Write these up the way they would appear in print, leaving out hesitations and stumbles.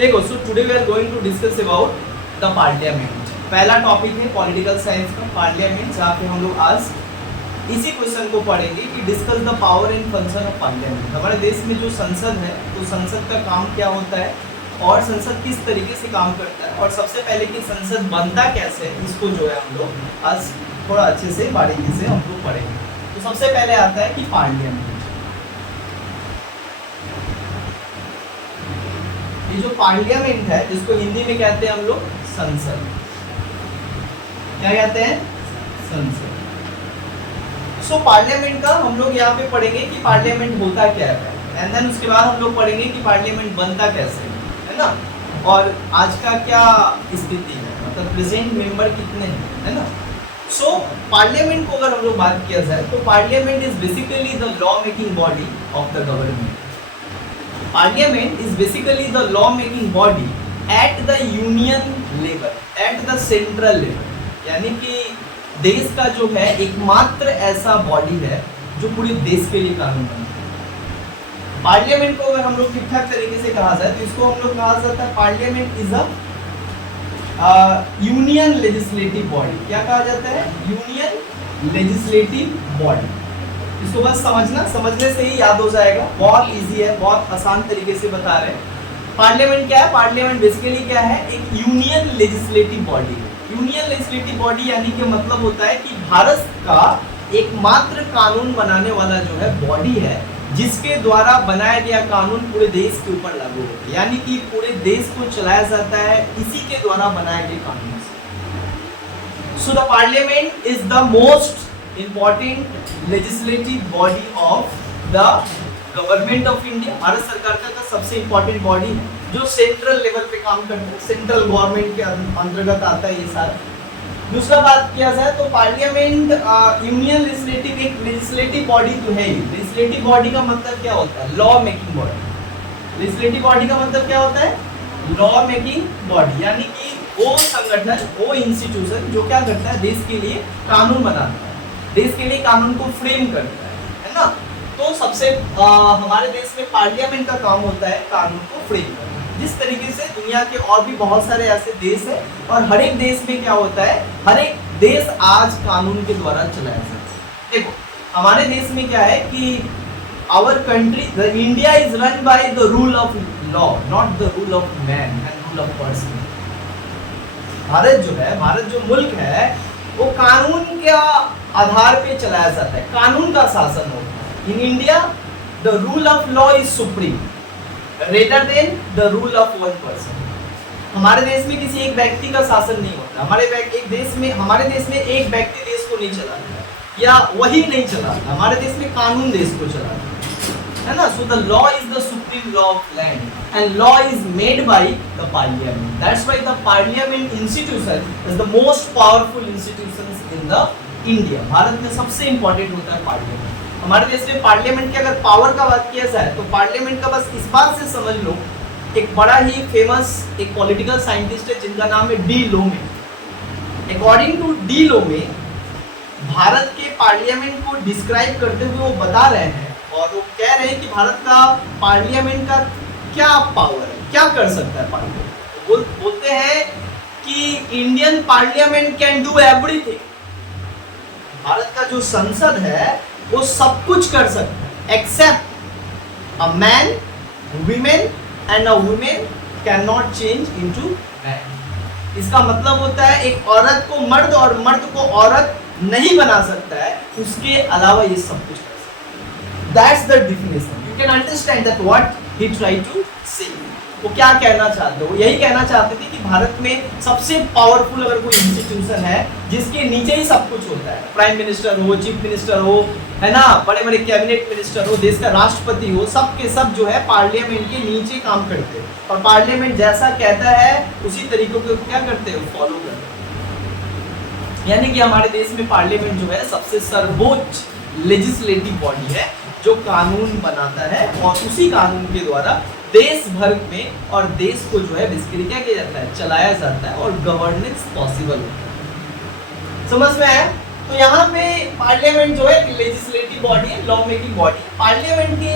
देखो, so today we are going to discuss about the parliament. पहला topic है political science का parliament, जहाँ पे हम लोग आज इसी क्वेश्चन को पढ़ेंगे कि discuss the power and function of parliament. हमारे देश में जो संसद है, तो संसद का काम क्या होता है और संसद किस तरीके से काम करता है, और सबसे पहले कि संसद बनता कैसे है, इसको जो है हम लोग आज थोड़ा अच्छे से बारीकी से हम लोग पढ़ेंगे। तो सबसे पहले आता है कि पार्लियामेंट। ये जो पार्लियामेंट है, जिसको हिंदी में कहते हैं हम लोग संसद, क्या कहते हैं? संसद। सो पार्लियामेंट का हम लोग यहाँ पे पढ़ेंगे कि पार्लियामेंट होता क्या है, एंड देन उसके बाद हम लोग पढ़ेंगे कि पार्लियामेंट बनता कैसे है ना, और आज का क्या स्थिति है, मतलब प्रेजेंट मेंबर कितने हैं, है ना। सो पार्लियामेंट को अगर हम लोग बात किया जाए तो parliament is basically the law making body of the government. Parliament is basically the law making body at the union level, at the central level, यानी कि देश का जो है एकमात्र ऐसा बॉडी है जो पूरे देश के लिए कानून बनाता है। पार्लियामेंट को अगर हम लोग ठीक ठाक तरीके से कहा जाए तो इसको हम लोग कहा जाता है parliament is a union legislative body. क्या कहा जाता है? Union legislative body. इसको बस समझना, समझने से ही याद हो जाएगा, बहुत इजी है, बहुत आसान तरीके से बता रहे हैं। पार्लियामेंट क्या है? पार्लियामेंट बेसिकली क्या है? एक यूनियन लेजिस्लेटिव बॉडी है। यूनियन लेजिस्लेटिव बॉडी यानी कि मतलब होता है कि भारत का एकमात्र कानून बनाने वाला जो है बॉडी है, जिसके द्वारा बनाया गया कानून पूरे देश के ऊपर लागू होता है, यानी कि पूरे देश को चलाया जाता है इसी के द्वारा बनाए गए कानून से। So the parliament is the most important legislative body of the government of India. Bharat सरकार का सबसे इंपॉर्टेंट बॉडी है जो सेंट्रल लेवल पे काम करता है, सेंट्रल गवर्नमेंट के अंतर्गत आता है ये सारा। दूसरा बात किया जाए तो पार्लियामेंट यूनियन लेजिस्लेटिव एक लेजिस्लेटिव बॉडी तो है ही। लेजिस्लेटिव बॉडी का मतलब क्या होता है? Law making body. Legislative body का मतलब क्या होता है? लॉ मेकिंग बॉडी, यानी कि वो संगठन, वो इंस्टीट्यूशन जो क्या करता है? देश के लिए कानून बनाता है, देश के लिए कानून को फ्रेम करता है ना। तो सबसे हमारे देश में पार्लियामेंट का काम होता है कानून को फ्रेम करना। जिस तरीके से दुनिया के और भी बहुत सारे ऐसे देश हैं, और हर एक देश में क्या होता है? हर एक देश आज कानून के द्वारा चलाया जाता है। देखो, हमारे देश में क्या है कि our country, the India is run by the rule of law, not the rule of man and rule of person. Bharat जो है, भारत जो मुल्क है, वो कानून के आधार पे चलाया जाता है, कानून का शासन होता है। In India the rule of law is supreme rather than the rule of one person. हमारे देश में किसी एक व्यक्ति का शासन नहीं होता। हमारे देश में एक व्यक्ति देश को नहीं चलाता है, या वही नहीं चलाता। हमारे देश में कानून देश को चलाता है ना। So the law is the supreme law of land and law is made by the parliament. That's why the parliament institution is the most powerful institution in the India. Bharat में सबसे इंपॉर्टेंट होता है पार्लियामेंट। हमारे देश में parliament की अगर power का बात किया जाए तो पार्लियामेंट का बस इस बात से समझ लो, एक बड़ा ही फेमस एक पॉलिटिकल साइंटिस्ट है जिनका नाम है de Lolme. According to de Lolme, Bharat के पार्लियामेंट को डिस्क्राइब करते हुए वो बता रहे हैं, और वो कह रहे हैं कि भारत का पार्लियामेंट का क्या पावर है, क्या कर सकता है पार्लियामेंट। वो बोलते हैं कि Indian parliament can do everything. Bharat का जो संसद है वो सब कुछ कर सकता है, except a man, women and a woman can not change into man. इसका मतलब होता है एक औरत को मर्द और मर्द को औरत नहीं बना सकता है, उसके अलावा ये सब कुछ कर सकता है। That's the definition. You can understand that what he try to say. वो क्या कहना चाहते हो? यही कहना चाहते थे कि भारत में सबसे पावरफुल अगर कोई इंस्टीट्यूशन है जिसके नीचे ही सब कुछ होता है, प्राइम मिनिस्टर हो, चीफ मिनिस्टर हो, है ना, बड़े बड़े कैबिनेट मिनिस्टर हो, देश का राष्ट्रपति हो, सब के सब जो है पार्लियामेंट के नीचे काम करते हैं, और पार्लियामेंट जैसा कहता है उसी तरीकों को क्या करते हैं? फॉलो करते हैं। यानी कि हमारे देश में पार्लियामेंट जो है सबसे सर्वोच्च लेजिस्लेटिव बॉडी है जो कानून बनाता है, और उसी कानून के द्वारा देश भर में और देश को जो है बेसिकली क्या किया जाता है? चलाया जाता है, और गवर्नेंस पॉसिबल होता है। समझ में आया? तो यहाँ पे पार्लियामेंट जो है लेजिस्लेटिव बॉडी है, लॉ मेकिंग बॉडी। पार्लियामेंट के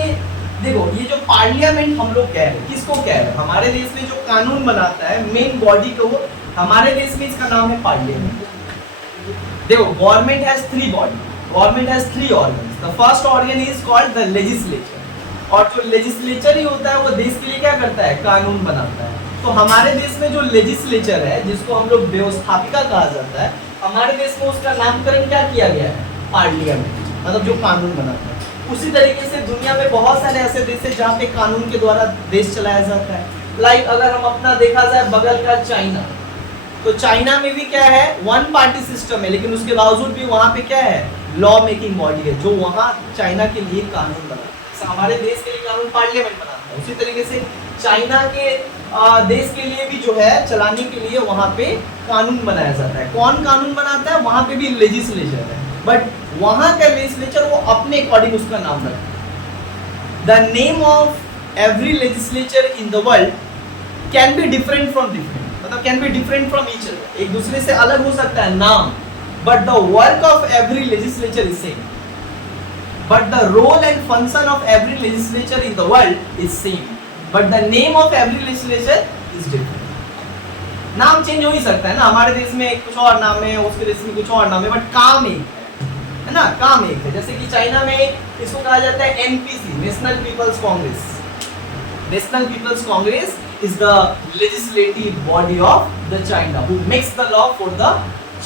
देखो ये जो पार्लियामेंट हम लोग कह रहे हैं, किसको कह रहे हैं? हमारे देश में जो कानून बनाता है मेन बॉडी को, हमारे देश में इसका नाम है पार्लियामेंट। देखो government has three body, government has three organs. The first organ is called the legislature, और जो लेजिस्लेचर ही होता है वो देश के लिए क्या करता है? कानून बनाता है। तो हमारे देश में जो लेजिस्लेचर है, जिसको हम लोग व्यवस्थापिका कहा जाता है, हमारे देश में उसका नामकरण क्या किया गया है? पार्लियामेंट, मतलब जो कानून बनाता है। उसी तरीके से दुनिया में बहुत सारे ऐसे देश हैं जहाँ पे कानून के द्वारा देश चलाया जाता है। लाइक अगर हम अपना देखा जाए बगल का चाइना, तो चाइना में भी क्या है? वन पार्टी सिस्टम है, लेकिन उसके बावजूद भी वहाँ पे क्या है? लॉ मेकिंग बॉडी है, जो वहाँ चाइना के लिए कानून बनाता है। हमारे देश के लिए कानून पार्लियामेंट बनाता है, उसी तरीके से चाइना के देश के लिए भी जो है चलाने के लिए वहाँ पे कानून बनाया जाता है। कौन कानून बनाता है? वहाँ पे भी लेजिस्लेचर है, बट वहाँ का लेजिस्लेचर वो अपने अकॉर्डिंग उसका नाम रखता है। The name of every legislature in the world can be different from different, मतलब can be different from each other, एक दूसरे से अलग हो सकता है नाम, but the work of every legislature is same, but the role and function of every legislature in the world is same, but the name of every legislature is different. नाम change हो ही सकता है ना, हमारे देश में कुछ और नाम है, उसके देश में कुछ और नाम है, बट काम एक है ना, काम एक है। जैसे कि चाइना में इसको कहा जाता है NPC, National People's Congress. National People's Congress is the legislative body of the China who makes the law for the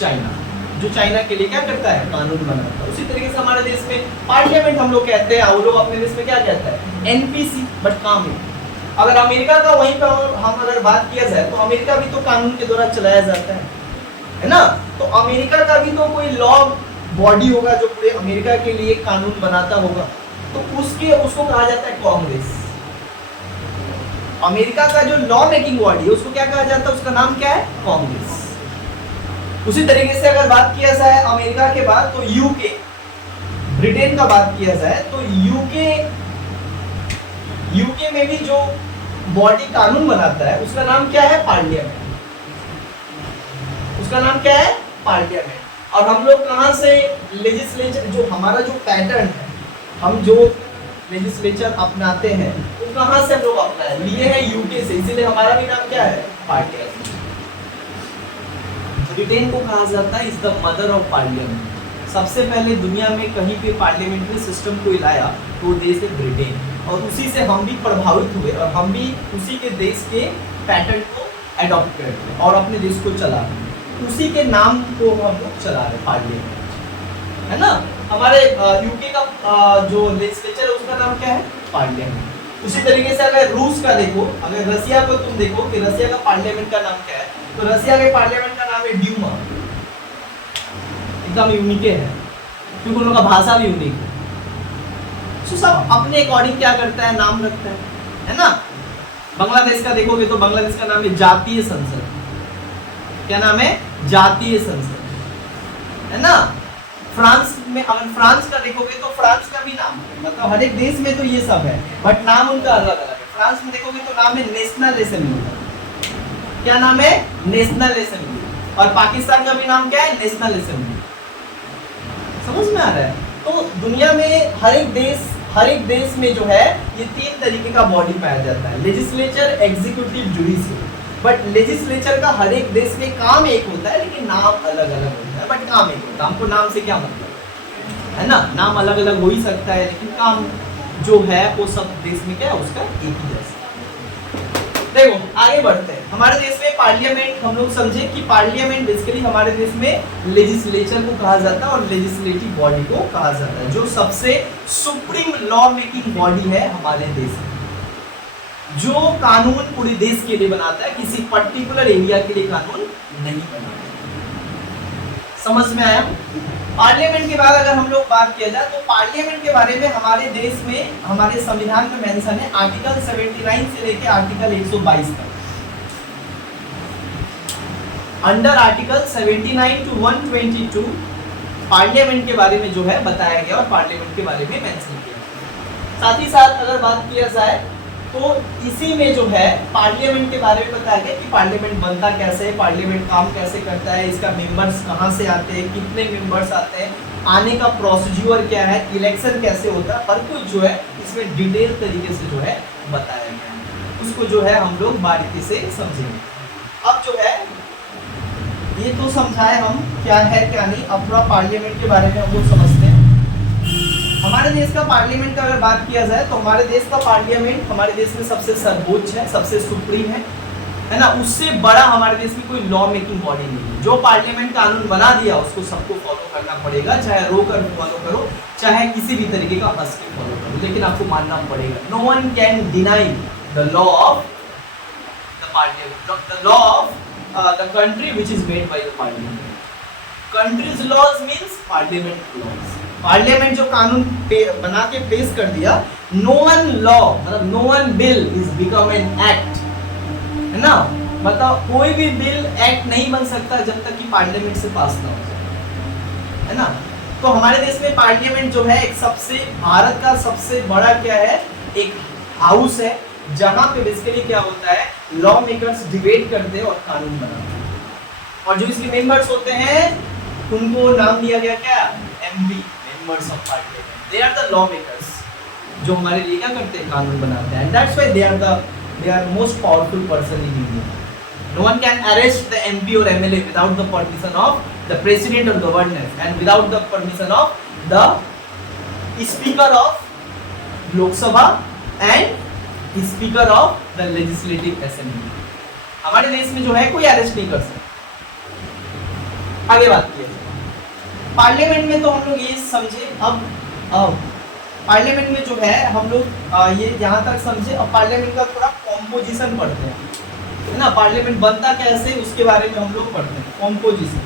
China, जो चाइना के लिए क्या करता है? कानून बनाता है। उसी तरीके से हमारे देश में पार्लियामेंट हम लोग कहते हैं, वो लोग अपने देश में क्या कहता है? एनपीसी, बट काम है। अगर अमेरिका का वहीं पर हम अगर बात किया जाए, तो अमेरिका भी तो कानून के द्वारा चलाया जाता है ना। तो अमेरिका का भी तो कोई लॉ बॉडी होगा जो पूरे अमेरिका के लिए कानून बनाता होगा, तो उसको कहा जाता है कांग्रेस। अमेरिका का जो लॉ मेकिंग बॉडी है उसको क्या कहा जाता है? उसका नाम क्या है? कांग्रेस। उसी तरीके से अगर बात किया जाए अमेरिका के बाद, तो यूके, ब्रिटेन का बात किया जाए, तो यूके में भी जो बॉडी कानून बनाता है उसका नाम क्या है? पार्लियामेंट। उसका नाम क्या है? पार्लियामेंट। और हम लोग कहाँ से लेजिस्लेचर, जो हमारा जो पैटर्न है, हम जो लेजिस्लेचर अपनाते हैं वो कहाँ से हम लोग अपनाए? लिए हैं यूके से, इसीलिए हमारा भी नाम क्या है? पार्लियामेंट। ब्रिटेन को कहा जाता है is the mother of parliament. सबसे पहले दुनिया में कहीं पे पार्लियामेंट्री सिस्टम को लाया तो देश है ब्रिटेन, और उसी से हम भी प्रभावित हुए और हम भी उसी के देश के पैटर्न को एडॉप्ट करते हैं और अपने देश को चला रहे हैं। उसी के नाम को हम लोग चला रहे हैं, पार्लियामेंट, है ना। हमारे यूके का जो लेजिस्लेचर है उसका नाम क्या है? पार्लियामेंट। उसी तरीके से अगर रूस का देखो, अगर रसिया को तुम देखो कि रसिया का पार्लियामेंट का नाम क्या है, तो रसिया के पार्लियामेंट का नाम है ड्यूमा। एकदम यूनिक है, क्योंकि उन लोगों का भाषा भी यूनिक है। तो सब अपने अकॉर्डिंग क्या करता है? नाम रखता है ना। बांग्लादेश का देखोगे तो बांग्लादेश का नाम है जातीय संसद। क्या नाम है? जातीय संसद, है ना। फ्रांस में अगर फ्रांस का देखोगे तो फ्रांस का भी नाम है, मतलब हर एक देश में तो ये सब है, बट नाम उनका अलग अलग है। फ्रांस में देखोगे तो नाम है नेशनल असेंबली। क्या नाम है? National assembly. और पाकिस्तान का भी नाम क्या है? National assembly. समझ में आ रहा है? तो दुनिया में हर एक देश में जो है ये तीन तरीके का बॉडी पाया जाता है, legislature, executive, judicial. But legislature का हर एक देश में काम एक होता है, लेकिन नाम अलग अलग होता है, बट काम एक होता है। हमको नाम से क्या मतलब है ना, नाम अलग अलग हो ही सकता है, लेकिन काम जो है वो सब देश में क्या है उसका एक ही जैसा। देखो आगे बढ़ते हैं। हमारे देश में पार्लियामेंट हम लोग समझे कि पार्लियामेंट बेसिकली हमारे देश में लेजिस्लेचर को कहा जाता है और लेजिस्लेटिव बॉडी को कहा जाता है, जो सबसे सुप्रीम लॉ मेकिंग बॉडी है हमारे देश में, जो कानून पूरे देश के लिए बनाता है, किसी पर्टिकुलर एरिया के लिए कानून नहीं बनाता। समझ में आया? पार्लियामेंट के बाद अगर हम लोग बात किया जाए तो पार्लियामेंट के बारे में हमारे देश में हमारे संविधान में मेंशन है आर्टिकल 79 से लेकर आर्टिकल 122 तक। अंडर आर्टिकल 79 टू 122 पार्लियामेंट के बारे में जो है बताया गया और पार्लियामेंट के बारे में मेंशन किया। साथ ही साथ अगर बात किया जाए तो इसी में जो है पार्लियामेंट के बारे में बताया गया कि पार्लियामेंट बनता कैसे है, पार्लियामेंट काम कैसे करता है, इसका मेंबर्स कहाँ से आते हैं, कितने मेंबर्स आते हैं, आने का प्रोसीजर क्या है, इलेक्शन कैसे होता है, हर कुछ जो है इसमें डिटेल तरीके से जो है बताया गया है। उसको जो है हम लोग बारीकी से समझेंगे। अब जो है ये तो समझाए हम क्या है क्या नहीं, अब थोड़ा पार्लियामेंट के बारे में हम लोग समझते हैं। हमारे देश का पार्लियामेंट का अगर बात किया जाए तो हमारे देश का पार्लियामेंट हमारे देश में सबसे सर्वोच्च है, सबसे सुप्रीम है ना। उससे बड़ा हमारे देश में कोई लॉ मेकिंग बॉडी नहीं है। जो पार्लियामेंट कानून बना दिया उसको सबको फॉलो करना पड़ेगा, चाहे रो कर फॉलो करो, चाहे किसी भी तरीके का हंस के फॉलो करो, लेकिन आपको मानना पड़ेगा। No one can deny the law of the parliament, the law of the country which is made by the parliament. Countries laws means parliament laws. Parliament जो कानून बना के पेश कर दिया, नो वन लॉ मतलब no one bill is become an act, है ना। मतलब कोई भी बिल एक्ट नहीं बन सकता जब तक कि पार्लियामेंट से पास ना हो जाए, है ना। तो हमारे देश में पार्लियामेंट जो है एक सबसे भारत का सबसे बड़ा क्या है, एक हाउस है जहां पे बेसिकली क्या होता है, लॉ मेकर्स डिबेट करते हैं और कानून बनाते हैं। और जो इसके मेंबर्स होते हैं उनको नाम दिया गया क्या, MP, members of parliament. They are the law makers, जो हमारे लिए क्या करते हैं, कानून बनाते हैं। And that's why they are most powerful person in India. No one can arrest the MP or MLA without the permission of the president or governors and without the permission of the speaker of Lok Sabha and speaker of the legislative assembly. हमारे देश में जो है कोई arrest नहीं कर सकता। आगे बात किया पार्लियामेंट में, तो हम लोग ये समझे। अब पार्लियामेंट में जो है हम लोग ये यहाँ तक समझे। अब पार्लियामेंट का थोड़ा कॉम्पोजिशन पढ़ते हैं, है ना। पार्लियामेंट बनता कैसे उसके बारे में हम लोग पढ़ते हैं, कॉम्पोजिशन।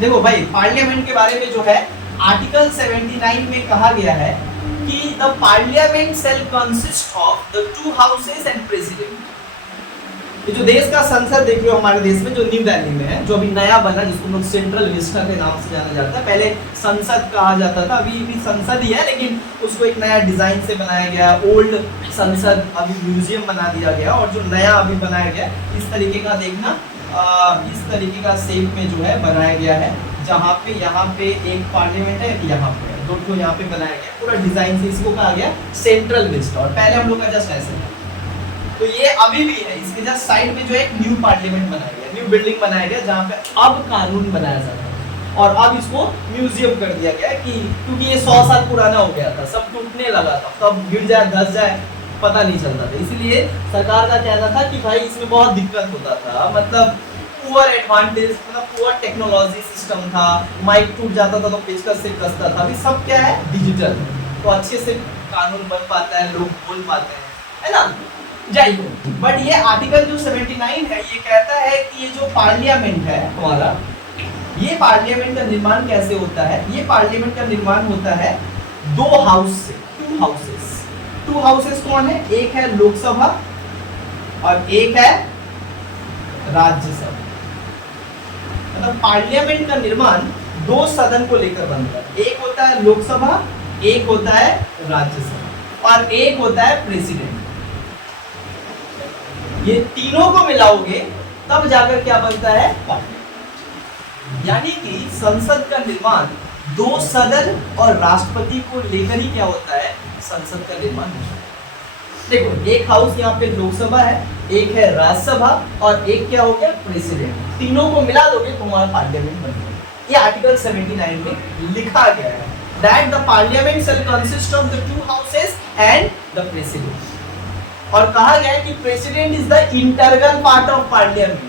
देखो भाई, पार्लियामेंट के बारे में जो है आर्टिकल 79 में कहा गया है कि the parliament shell consist of the 2 houses and president. ये जो देश का संसद देख रहे हो हमारे देश में, जो न्यू दिल्ली में है, जो अभी नया बना, जिसको लोग सेंट्रल विस्टा के नाम से जाना जाता है। पहले संसद कहा जाता था, अभी भी संसद ही है, लेकिन उसको एक नया डिजाइन से बनाया गया। ओल्ड संसद अभी म्यूजियम बना दिया गया, और जो नया अभी बनाया गया इस तरीके का देखना, इस तरीके का शेप में जो है बनाया गया है, जहाँ पे यहाँ पे एक पार्लियामेंट है, यहाँ पे दो ठो यहाँ पे बनाया गया पूरा डिजाइन से। इसको कहा गया सेंट्रल विस्टा, और पहले हम लोग का जस्ट ऐसे है। तो ये अभी भी है, इसके जस्ट साइड में जो एक न्यू पार्लियामेंट बनाया गया, न्यू बिल्डिंग बनाया गया, जहाँ पे अब कानून बनाया जाता है। और अब इसको म्यूजियम कर दिया गया कि क्योंकि ये 100 साल पुराना हो गया था, सब टूटने लगा था, कब गिर जाए धस जाए पता नहीं चलता था। इसीलिए सरकार का कहना था कि भाई इसमें बहुत दिक्कत होता था, मतलब पुअर एडवांटेज, मतलब पुअर टेक्नोलॉजी सिस्टम था, माइक टूट जाता था तो पेचकस से कसता था। अभी सब क्या है, डिजिटल, तो अच्छे से कानून बन पाता है, लोग बोल पाते हैं, है ना। जाइए, बट ये आर्टिकल जो 79 है ये कहता है कि ये जो पार्लियामेंट है हमारा, ये पार्लियामेंट का निर्माण कैसे होता है। ये पार्लियामेंट का निर्माण होता है 2 हाउस से, 2 हाउसेस। 2 हाउसेस कौन है, एक है लोकसभा और एक है राज्यसभा। मतलब पार्लियामेंट का निर्माण 2 सदन को लेकर बनता है, एक होता है लोकसभा, एक होता है राज्यसभा, और एक होता है प्रेसिडेंट। ये तीनों को मिलाओगे तब जाकर क्या बनता है, पार्लियामेंट। यानी कि संसद का निर्माण 2 सदन और राष्ट्रपति को लेकर ही क्या होता है, संसद का निर्माण होता है। देखो, एक हाउस यहाँ पे लोकसभा है, एक है राज्यसभा, और एक क्या हो गया, प्रेसिडेंट। तीनों को मिला दोगे तो हमारा पार्लियामेंट बन गया। ये आर्टिकल 79 में लिखा गया है that the parliament shell consist of the 2 houses and the president. और कहा गया है कि president is the integral part of parliament.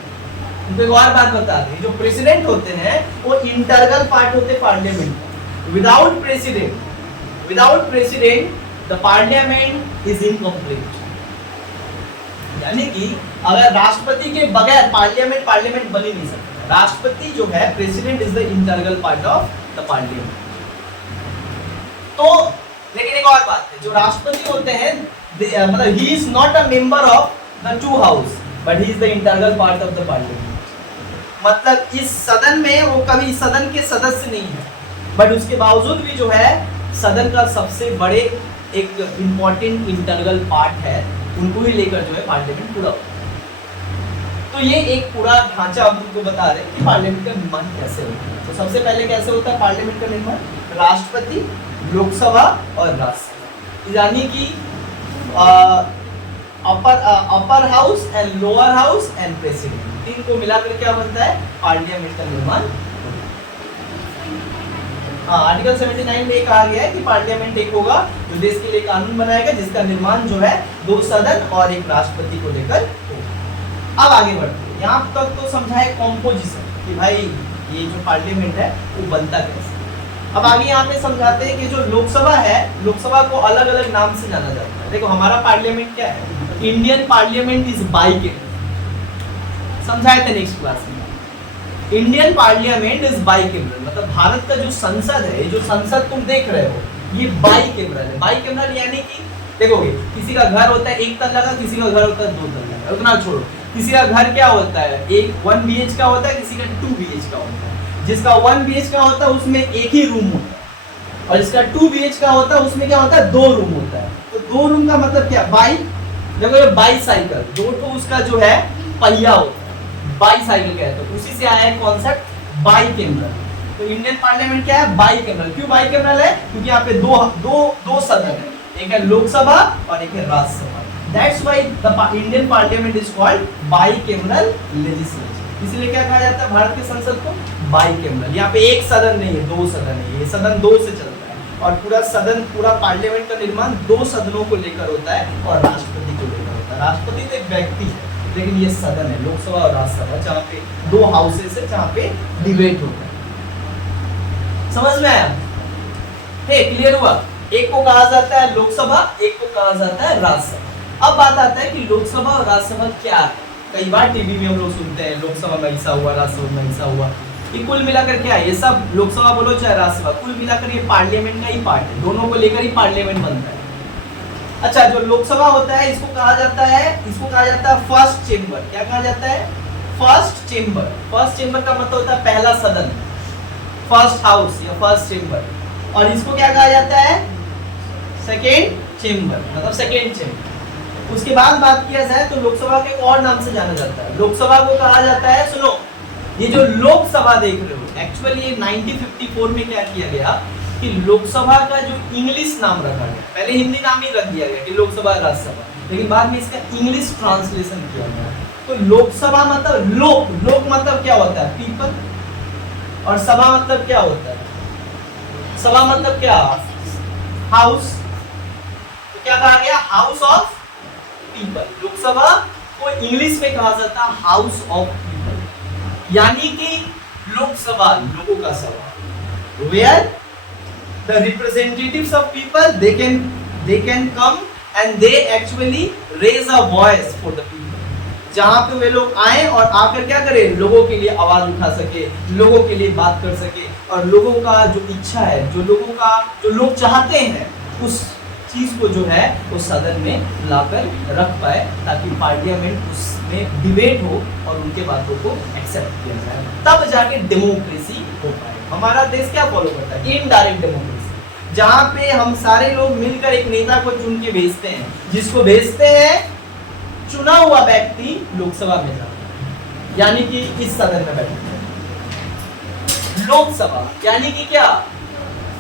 उनको एक और बात बता दें, जो प्रेसिडेंट होते हैं वो इंटरगल पार्ट होते हैं parliament. Without president the parliament is incomplete. यानी कि अगर राष्ट्रपति के बगैर पार्लियामेंट बन ही नहीं सकता। राष्ट्रपति जो है, president is the integral part of the parliament. तो लेकिन एक और बात है, जो राष्ट्रपति होते हैं मतलब he is not a member of the 2 house but he is the internal part of the parliament. मतलब इस सदन में वो कभी सदन के सदस्य नहीं है, बट उसके बावजूद भी जो है सदन का सबसे बड़े एक इम्पॉर्टेंट इंटरनल पार्ट है, उनको ही लेकर जो है पार्लियामेंट पूरा होता है। तो ये एक पूरा ढांचा हम तुमको बता रहे हैं कि पार्लियामेंट का निर्माण कैसे होता है। तो सबसे पहले कैसे होता है पार्लियामेंट का निर्माण? राष्ट्रपति, लोकसभा और राज्यसभा, यानी कि upper house and lower house and president, तीन को मिलाकर क्या बनता है? पार्लियामेंट का निर्माण। हाँ, आर्टिकल 79 में कहा गया है कि पार्लियामेंट एक होगा जो देश के लिए कानून बनाएगा, जिसका निर्माण जो है 2 सदन और एक राष्ट्रपति को लेकर होगा। अब आगे बढ़ते हैं। यहाँ तक तो समझा है कॉम्पोजिशन कि भाई ये जो पार्लियामेंट है वो बनता कैसे। अब आगे यहाँ पे समझाते हैं कि जो लोकसभा है, लोकसभा को अलग अलग नाम से जाना जाता है। देखो हमारा पार्लियामेंट क्या है? इंडियन पार्लियामेंट इज बाइकेमरल, समझाए थे नेक्स्ट क्लास में। इंडियन पार्लियामेंट इज बाइकेमरल, मतलब भारत का जो संसद है, जो संसद तुम देख रहे हो, ये बाइकेमरल है। बाइकेमरल यानी कि देखोगे किसी का घर होता है 1 तल्ला का, किसी का घर होता है 2 तल्ला का, उतना छोड़ो। किसी का घर क्या होता है? 1 BH का होता है, किसी का 2 BH का होता है। जिसका 1 BH का होता है उसमें एक ही रूम होता है, और जिसका 2 BH का होता है उसमें क्या होता है? 2 रूम होता है। तो 2 रूम का मतलब क्या? देखो ये बाईसाइकिल, 2 तो उसका जो है पहिया होता है, बाईसाइकिल कहते हैं, उसी से आया है कॉन्सेप्ट बाइकेमरल। तो इंडियन पार्लियामेंट क्या है? बाइकेमरल। क्यों बाइकेमरल है? क्योंकि यहाँ पे दो सदन है, एक है लोकसभा और एक है Rajya Sabha. That's why the Indian parliament is called bicameral legislature. इसलिए क्या कहा जाता है भारत के संसद को? बाइकेमरल। यहाँ पे एक सदन नहीं है, 2 सदन है। ये सदन 2 से चलता है, और पूरा सदन, पूरा पार्लियामेंट का निर्माण 2 सदनों को लेकर होता है और राष्ट्रपति को लेकर होता है। राष्ट्रपति तो एक व्यक्ति है, लेकिन ये सदन है लोकसभा और राज्यसभा, जहाँ पे 2 हाउसेस है, जहाँ पे डिबेट होता है। समझ में आया? हे, क्लियर हुआ? एक को कहा जाता है लोकसभा, एक को कहा जाता है राज्यसभा। अब बात आता है कि लोकसभा और राज्यसभा क्या है। कई बार टीवी में हम लोग सुनते हैं लोकसभा में ऐसा हुआ, राज्यसभा में ऐसा हुआ। ये कुल मिलाकर क्या है? ये सब लोकसभा बोलो चाहे राज्यसभा, कुल मिलाकर ये पार्लियामेंट का ही पार्ट है। दोनों को लेकर ही पार्लियामेंट बनता है। अच्छा, जो लोकसभा होता है इसको कहा जाता है फर्स्ट चेंबर। क्या कहा जाता है? First chamber. फर्स्ट चेंबर का मतलब होता है पहला सदन, फर्स्ट हाउस या फर्स्ट चेंबर। और इसको क्या कहा जाता है? सेकेंड चेंबर, मतलब सेकेंड चेंबर। उसके बाद बात किया जाए तो लोकसभा के और नाम से जाना जाता है। लोकसभा को कहा जाता है, सुनो, ये जो लोकसभा देख रहे हो, एक्चुअली ये 1954 में क्या किया गया कि लोकसभा का जो इंग्लिश नाम रखा गया, पहले हिंदी नाम ही रख दिया गया कि लोकसभा राज्यसभा, लेकिन बाद में इसका इंग्लिश ट्रांसलेशन किया गया। तो लोकसभा मतलब लोक मतलब क्या होता है? पीपल, और सभा मतलब क्या होता है? सभा मतलब क्या? हाउस। तो क्या कहा गया? House of people. लोकसभा को इंग्लिश में कहा जाता है हाउस ऑफ पीपल, यानी कि लोकसभा लोगों का सभा, where the representatives of people they can come and they actually raise a voice for the people, जहां पे वे लोग आए और आकर क्या करें? लोगों के लिए आवाज उठा सके, लोगों के लिए बात कर सके, और लोगों का जो इच्छा है, जो लोग चाहते हैं, उस चीज को जो है वो सदन में लाकर रख पाए, ताकि पार्लियामेंट उसमें डिबेट हो और उनके बातों को एक्सेप्ट किया जाए, तब जाके डेमोक्रेसी हो पाए। हमारा देश क्या फॉलो करता है? इनडायरेक्ट डेमोक्रेसी, जहाँ पे हम सारे लोग मिलकर एक नेता को चुन के भेजते हैं, जिसको भेजते हैं चुना हुआ व्यक्ति लोकसभा में जाता है, यानी कि इस सदन में बैठते हैं। लोकसभा यानी कि क्या?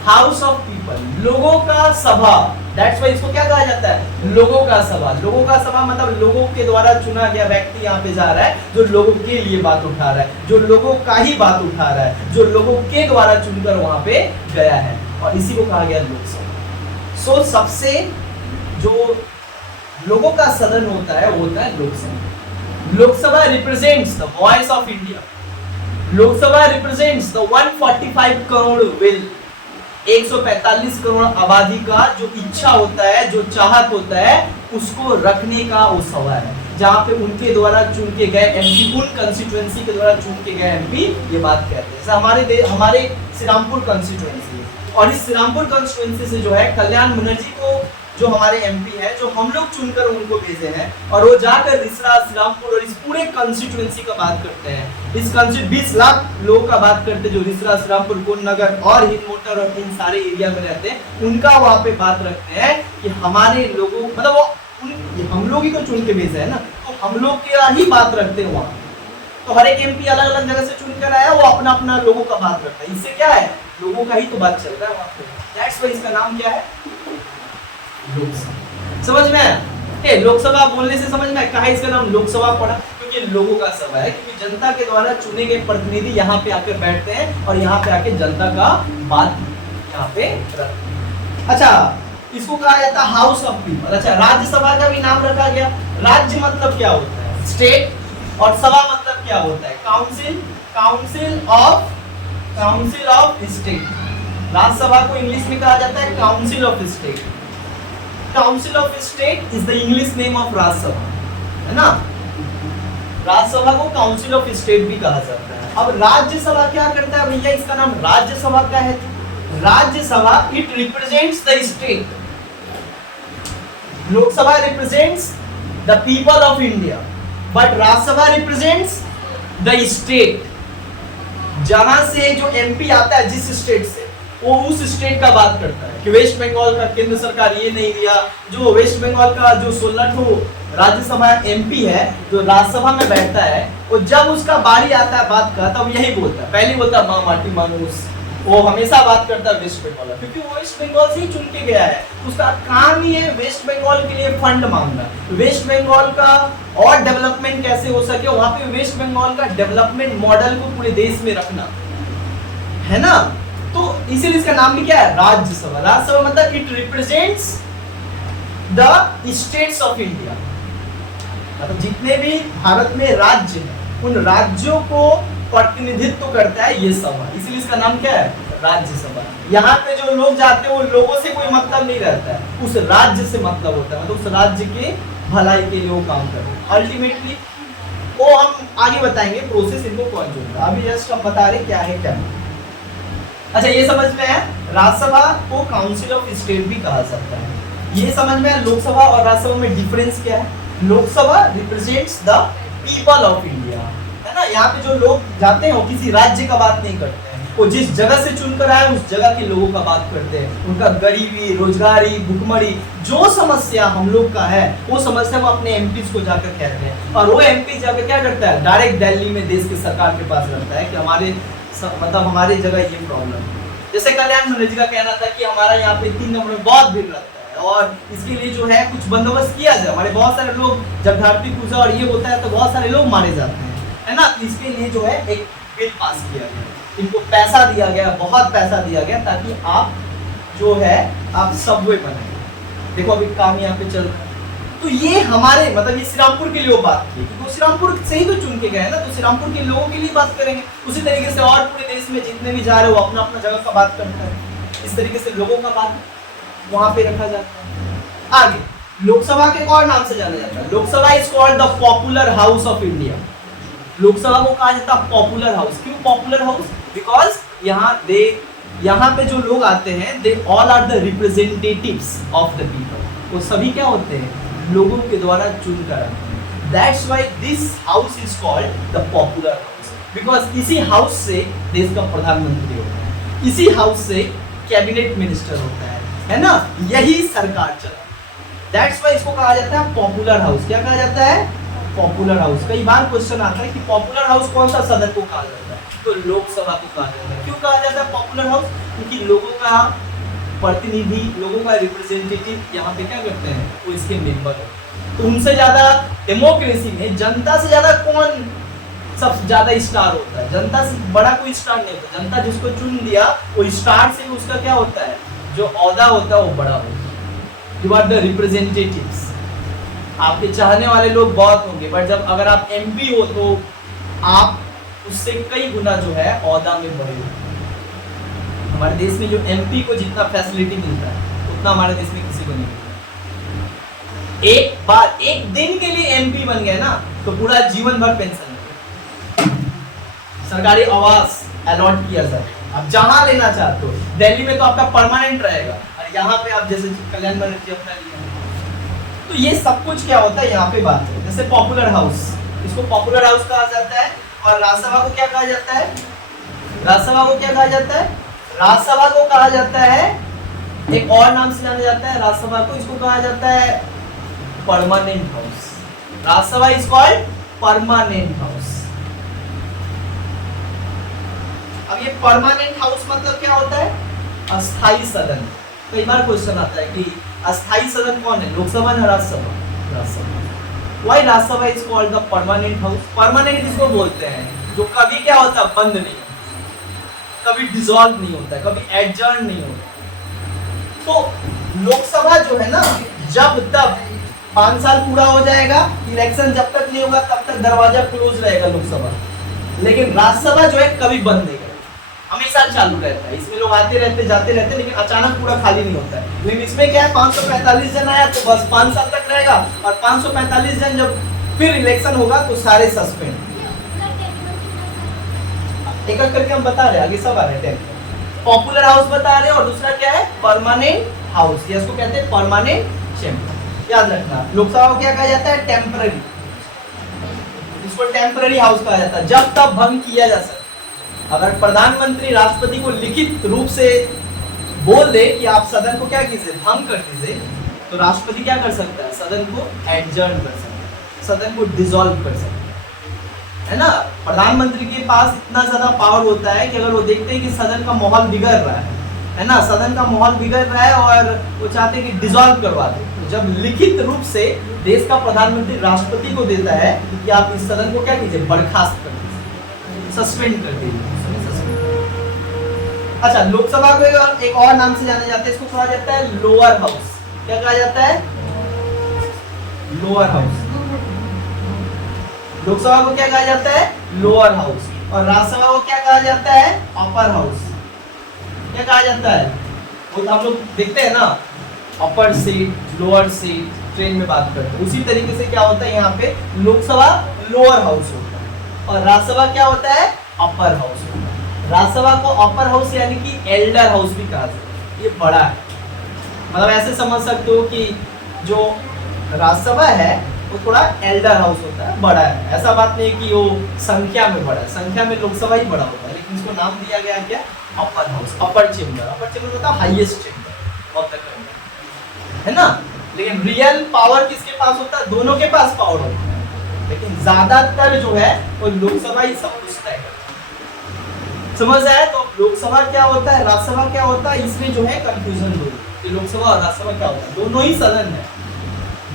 हाउस ऑफ पीपल, लोगों का सभा। दैट्स व्हाई इसको क्या कहा जाता है? लोगों का सभा। लोगों का सभा मतलब लोगों के द्वारा चुना गया व्यक्ति यहाँ पे जा रहा है, जो लोगों के लिए बात उठा रहा है, जो लोगों का ही बात उठा रहा है, जो लोगों के द्वारा चुनकर वहां पे गया है, और इसी को कहा गया लोकसभा। सो सबसे जो लोगों का सदन होता है वो होता है Lok Sabha. Lok Sabha represents the voice of India. Lok Sabha represents the 145 crore will, 145 crore आबादी का जो इच्छा होता है, जो चाहत होता है, उसको रखने का वो सभा है, जहाँ पे उनके द्वारा चुन के गए एमपी, उन कंस्टिट्यूएंसी के द्वारा चुन के गए एमपी ये बात कहते हैं। जैसे हमारे श्रीरामपुर कंस्टिट्यूएंसी, और इस श्रीरामपुर कंस्टिट्यूएंसी से जो है कल्याण बनर्जी को, जो हमारे एमपी है, जो हम लोग चुनकर उनको भेजे हैं, और वो जाकर रिसरा, श्रीरामपुर और इस पूरे कंस्टिट्यूएंसी का बात करते हैं। इस 20 लाख लोगों का बात करते हैं जो रिसरा, श्रीरामपुर, कोन नगर और हिंदमोटर और इन सारे एरिया में रहते हैं, उनका वहाँ पे बात रखते हैं कि हमारे लोगों, मतलब वो हम लोग ही तो चुन के भेजा है ना, तो हम लोग की ही बात रखते हैं वहाँ। तो हर एक एमपी अलग अलग जगह से चुन कर आया, वो अपना अपना लोगों का बात करता है। इससे क्या है, लोगों का ही तो बात चल रहा है वहां पे। दैट्स व्हाई इसका नाम क्या है, लोकसभा। समझ में आया? लोकसभा बोलने से समझ में आया कहा इसका नाम लोकसभा पड़ा, क्योंकि लोगों का सभा है, क्योंकि जनता के द्वारा चुने गए प्रतिनिधि यहाँ पे आकर बैठते हैं और यहाँ पे आके जनता का बात यहाँ पे रखते हैं। अच्छा, इसको कहा जाता है हाउस ऑफ पीपल। अच्छा, राज्यसभा का भी नाम रखा गया। राज्य मतलब क्या होता है, स्टेट, और सभा मतलब क्या होता है, council, council of state. Rajya Sabha को इंग्लिश में कहा जाता है council of state. Council of state is the English name of Rajya Sabha, है ना। राज्यसभा को काउंसिल ऑफ स्टेट भी कहा जाता है। अब राज्यसभा क्या करता है भैया, इसका नाम राज्यसभा का है। Rajya Sabha it represents the state, Lok Sabha represents the people of India, but Rajya Sabha represents the state. जहां से जो एमपी आता है जिस स्टेट से, वो उस स्टेट का बात करता है कि वेस्ट बंगाल का केंद्र सरकार ये नहीं दिया। जो वेस्ट बंगाल का जो 16 ठो राज्यसभा एमपी है जो राज्यसभा में बैठता है, वो जब उसका बारी आता है बात का, तब यही बोलता है, पहले बोलता है माँ माटी मानूस। वो हमेशा बात करता है वेस्ट बंगाल, क्योंकि वो वेस्ट बंगाल से ही चुन के गया है। उसका काम ही है वेस्ट बंगाल के लिए फंड मांगना, वेस्ट बंगाल का और डेवलपमेंट कैसे हो सके, वहां पे वेस्ट बंगाल का डेवलपमेंट मॉडल को पूरे देश में रखना, है ना। तो इसीलिए इसका नाम भी क्या है, राज्यसभा। राज्यसभा मतलब it represents the states of India, मतलब जितने भी भारत में राज्य हैं उन राज्यों को प्रतिनिधित्व करता है ये सभा, इसलिए इसका नाम क्या है, राज्यसभा। यहाँ पे जो लोग जाते हैं वो लोगों से कोई मतलब नहीं रहता है, उस राज्य से मतलब होता है, मतलब उस राज्य के भलाई के लिए वो काम करते हैं। अल्टीमेटली वो हम आगे बताएंगे प्रोसेस इनको कौन जोड़ता है, अभी जस्ट हम बता रहे क्या है क्या नहीं। अच्छा, ये समझ में है, राज्यसभा को काउंसिल ऑफ स्टेट भी कहा जाता है। ये समझ में है लोकसभा और राज्यसभा में डिफरेंस क्या है। Lok Sabha represents the people of India, है ना। यहाँ पे जो लोग जाते हैं वो किसी राज्य का बात नहीं करते हैं, वो जिस जगह से चुनकर आए उस जगह के लोगों का बात करते हैं। उनका गरीबी, रोजगारी, भुखमरी, जो समस्या हम लोग का है वो समस्या वो अपने एमपी को जाकर कहते हैं, और वो एमपी जाकर क्या करता है, डायरेक्ट दिल्ली में देश की सरकार के पास रखता है कि हमारे मतलब हमारी जगह ये प्रॉब्लम है। जैसे कल्याण मनोज का कहना था कि हमारा यहाँ पे 3 नंबर में बहुत भीड़ लगता है और इसके लिए जो है कुछ बंदोबस्त किया जाए। हमारे बहुत सारे लोग जब धरती पूजा और ये होता है तो बहुत सारे लोग मारे जाते हैं, है ना। इसके लिए जो है एक बिल पास किया गया, इनको पैसा दिया गया, बहुत पैसा दिया गया, ताकि आप जो है आप सबवे बनाए। देखो अभी काम यहाँ पे चल रहा है, तो ये हमारे मतलब ये श्रीरामपुर के लिए वो बात की, तो श्रीरामपुर से ही तो चुन के गए हैं ना, तो श्रीरामपुर के लोगों के लिए बात करेंगे। उसी तरीके से और पूरे देश में जितने भी जा रहे हो अपना अपना जगह का बात करते हैं, इस तरीके से लोगों का बात वहां पे रखा जाता है। आगे लोकसभा के और नाम से जाना जाता है, Lok Sabha is called the popular house of India. Lok Sabha को कहा जाता है पॉपुलर हाउस। क्यों पॉपुलर हाउस? बिकॉज यहाँ पे जो लोग आते हैं they all are the representatives of the people, वो सभी क्या होते हैं, लोगों के द्वारा चुनकर आते हैं। That's why this house is called the popular house, because इसी हाउस से देश का प्रधानमंत्री होता है, इसी हाउस से कैबिनेट मिनिस्टर होता है ना, यही सरकार चला। दैट्स व्हाई इसको कहा जाता है पॉपुलर हाउस। क्या कहा जाता है? Popular house. कई बार क्वेश्चन आता है कि पॉपुलर हाउस कौन सा सदन को कहा जाता है, तो लोकसभा को कहा जाता है। क्यों कहा जाता है पॉपुलर हाउस? क्योंकि लोगों का प्रतिनिधि, लोगों का रिप्रेजेंटेटिव यहाँ पे क्या करते हैं, वो इसके मेंबर है। तो उनसे ज्यादा डेमोक्रेसी में जनता से ज्यादा कौन सबसे ज्यादा स्टार होता है? जनता से बड़ा कोई स्टार नहीं होता। जनता जिसको चुन दिया वो स्टार से उसका क्या होता है, जो औहदा होता है वो बड़ा होता है। You are the representatives. आपके चाहने वाले लोग बहुत होंगे, बट जब अगर आप एमपी हो तो आप उससे कई गुना जो है औहदा में बड़े हो। हमारे देश में जो एमपी को जितना फैसिलिटी मिलता है उतना हमारे देश में किसी को नहीं मिलता। एक बार एक दिन के लिए एमपी बन गए ना तो पूरा जीवन भर पेंशन मिलेगा, सरकारी आवास अलॉट किया जाए, आप जहां लेना चाहते हो। दिल्ली में तो आपका परमानेंट रहेगा, और यहाँ पे आप जैसे कल्याण मनोज जी अपना लिया, तो ये सब कुछ क्या होता है यहाँ पे बात है। जैसे पॉपुलर हाउस, इसको पॉपुलर हाउस कहा जाता है। और राज्यसभा को क्या कहा जाता है? राज्यसभा को क्या कहा जाता है? राज्यसभा को कहा जाता है, एक और नाम से जाना जाता है राज्यसभा को, इसको कहा जाता है permanent house. Rajya Sabha is called permanent house. अब ये परमानेंट हाउस मतलब क्या होता है? अस्थाई सदन। कई बार क्वेश्चन आता है कि अस्थाई सदन कौन है, लोकसभा या Rajya Sabha? Rajya Sabha. Why Rajya Sabha is called the permanent house? Permanent किसको बोलते हैं? जो कभी क्या होता है, बंद नहीं होता, कभी डिसॉल्व नहीं होता, कभी एडजर्न नहीं होता। तो लोकसभा जो है ना, जब तक 5 साल पूरा हो जाएगा, इलेक्शन जब तक नहीं होगा तब तक दरवाजा क्लोज रहेगा लोकसभा। लेकिन राज्यसभा जो है कभी बंद नहीं करेगा, हमेशा चालू रहता है। इसमें लोग आते रहते जाते रहते, लेकिन अचानक पूरा खाली नहीं होता है। लेकिन इसमें क्या है, 545 जन आया तो बस 5 साल तक रहेगा, और 545 जन जब फिर इलेक्शन होगा तो सारे सस्पेंड। एक एक करके हम बता रहे हैं, आगे सब आ रहे हैं। पॉपुलर हाउस बता रहे हैं, और दूसरा क्या है, परमानेंट हाउस, इसको कहते हैं परमानेंट चेंबर। याद रखना, लोकसभा को क्या कहा जाता है, टेम्पररी, इसको टेम्पररी हाउस कहा जाता है, जब तक भंग किया जा सकता। अगर प्रधानमंत्री राष्ट्रपति को लिखित रूप से बोल दे कि आप सदन को क्या कीजिए, भंग कर दीजिए, तो राष्ट्रपति क्या कर सकता है, सदन को एडजर्न कर सकता है, सदन को डिसॉल्व कर सकता है ना। प्रधानमंत्री के पास इतना ज्यादा पावर होता है कि अगर वो देखते हैं कि सदन का माहौल बिगड़ रहा है ना, सदन का माहौल बिगड़ रहा है और वो चाहते हैं कि डिसॉल्व करवा दे, तो जब लिखित रूप से देश का प्रधानमंत्री राष्ट्रपति को देता है कि आप इस सदन को क्या कीजिए, बर्खास्त कर दीजिए, सस्पेंड कर दीजिए। अच्छा, लोकसभा को एक और नाम से जाना जाता है, इसको कहा जाता है लोअर हाउस। क्या कहा जाता है, लोअर हाउस। लोकसभा को क्या कहा जाता है, लोअर हाउस, और राज्यसभा को क्या कहा जाता है, अपर हाउस। क्या कहा जाता है, वो तो हम लोग देखते हैं ना, अपर सीट, लोअर सीट, ट्रेन में बात करते हैं, उसी तरीके से क्या होता है, यहाँ पे लोकसभा लोअर हाउस होता है और राज्यसभा क्या होता है, अपर हाउस होता है। राज्यसभा को अपर हाउस यानी कि एल्डर हाउस भी कहा जाता है, ये बड़ा है। मतलब ऐसे समझ सकते हो कि जो राज्यसभा है वो थोड़ा एल्डर हाउस होता है, बड़ा है। ऐसा बात नहीं है कि वो संख्या में बड़ा है, संख्या में लोकसभा ही बड़ा होता है, लेकिन इसको नाम दिया गया क्या, अपर हाउस, अपर चेंबर। अपर चेंबर होता है हाईएस्ट चेंबर, है ना। लेकिन रियल पावर किसके पास होता है, दोनों के पास पावर होता है, लेकिन ज्यादातर जो है वो लोकसभा ही सब कुछ तय करता है। समझ आया? तो लोकसभा क्या होता है, राज्यसभा क्या होता है, इसमें जो है कंफ्यूजन हो रही है। लोकसभा और राज्यसभा क्या होता है, दोनों ही सदन है,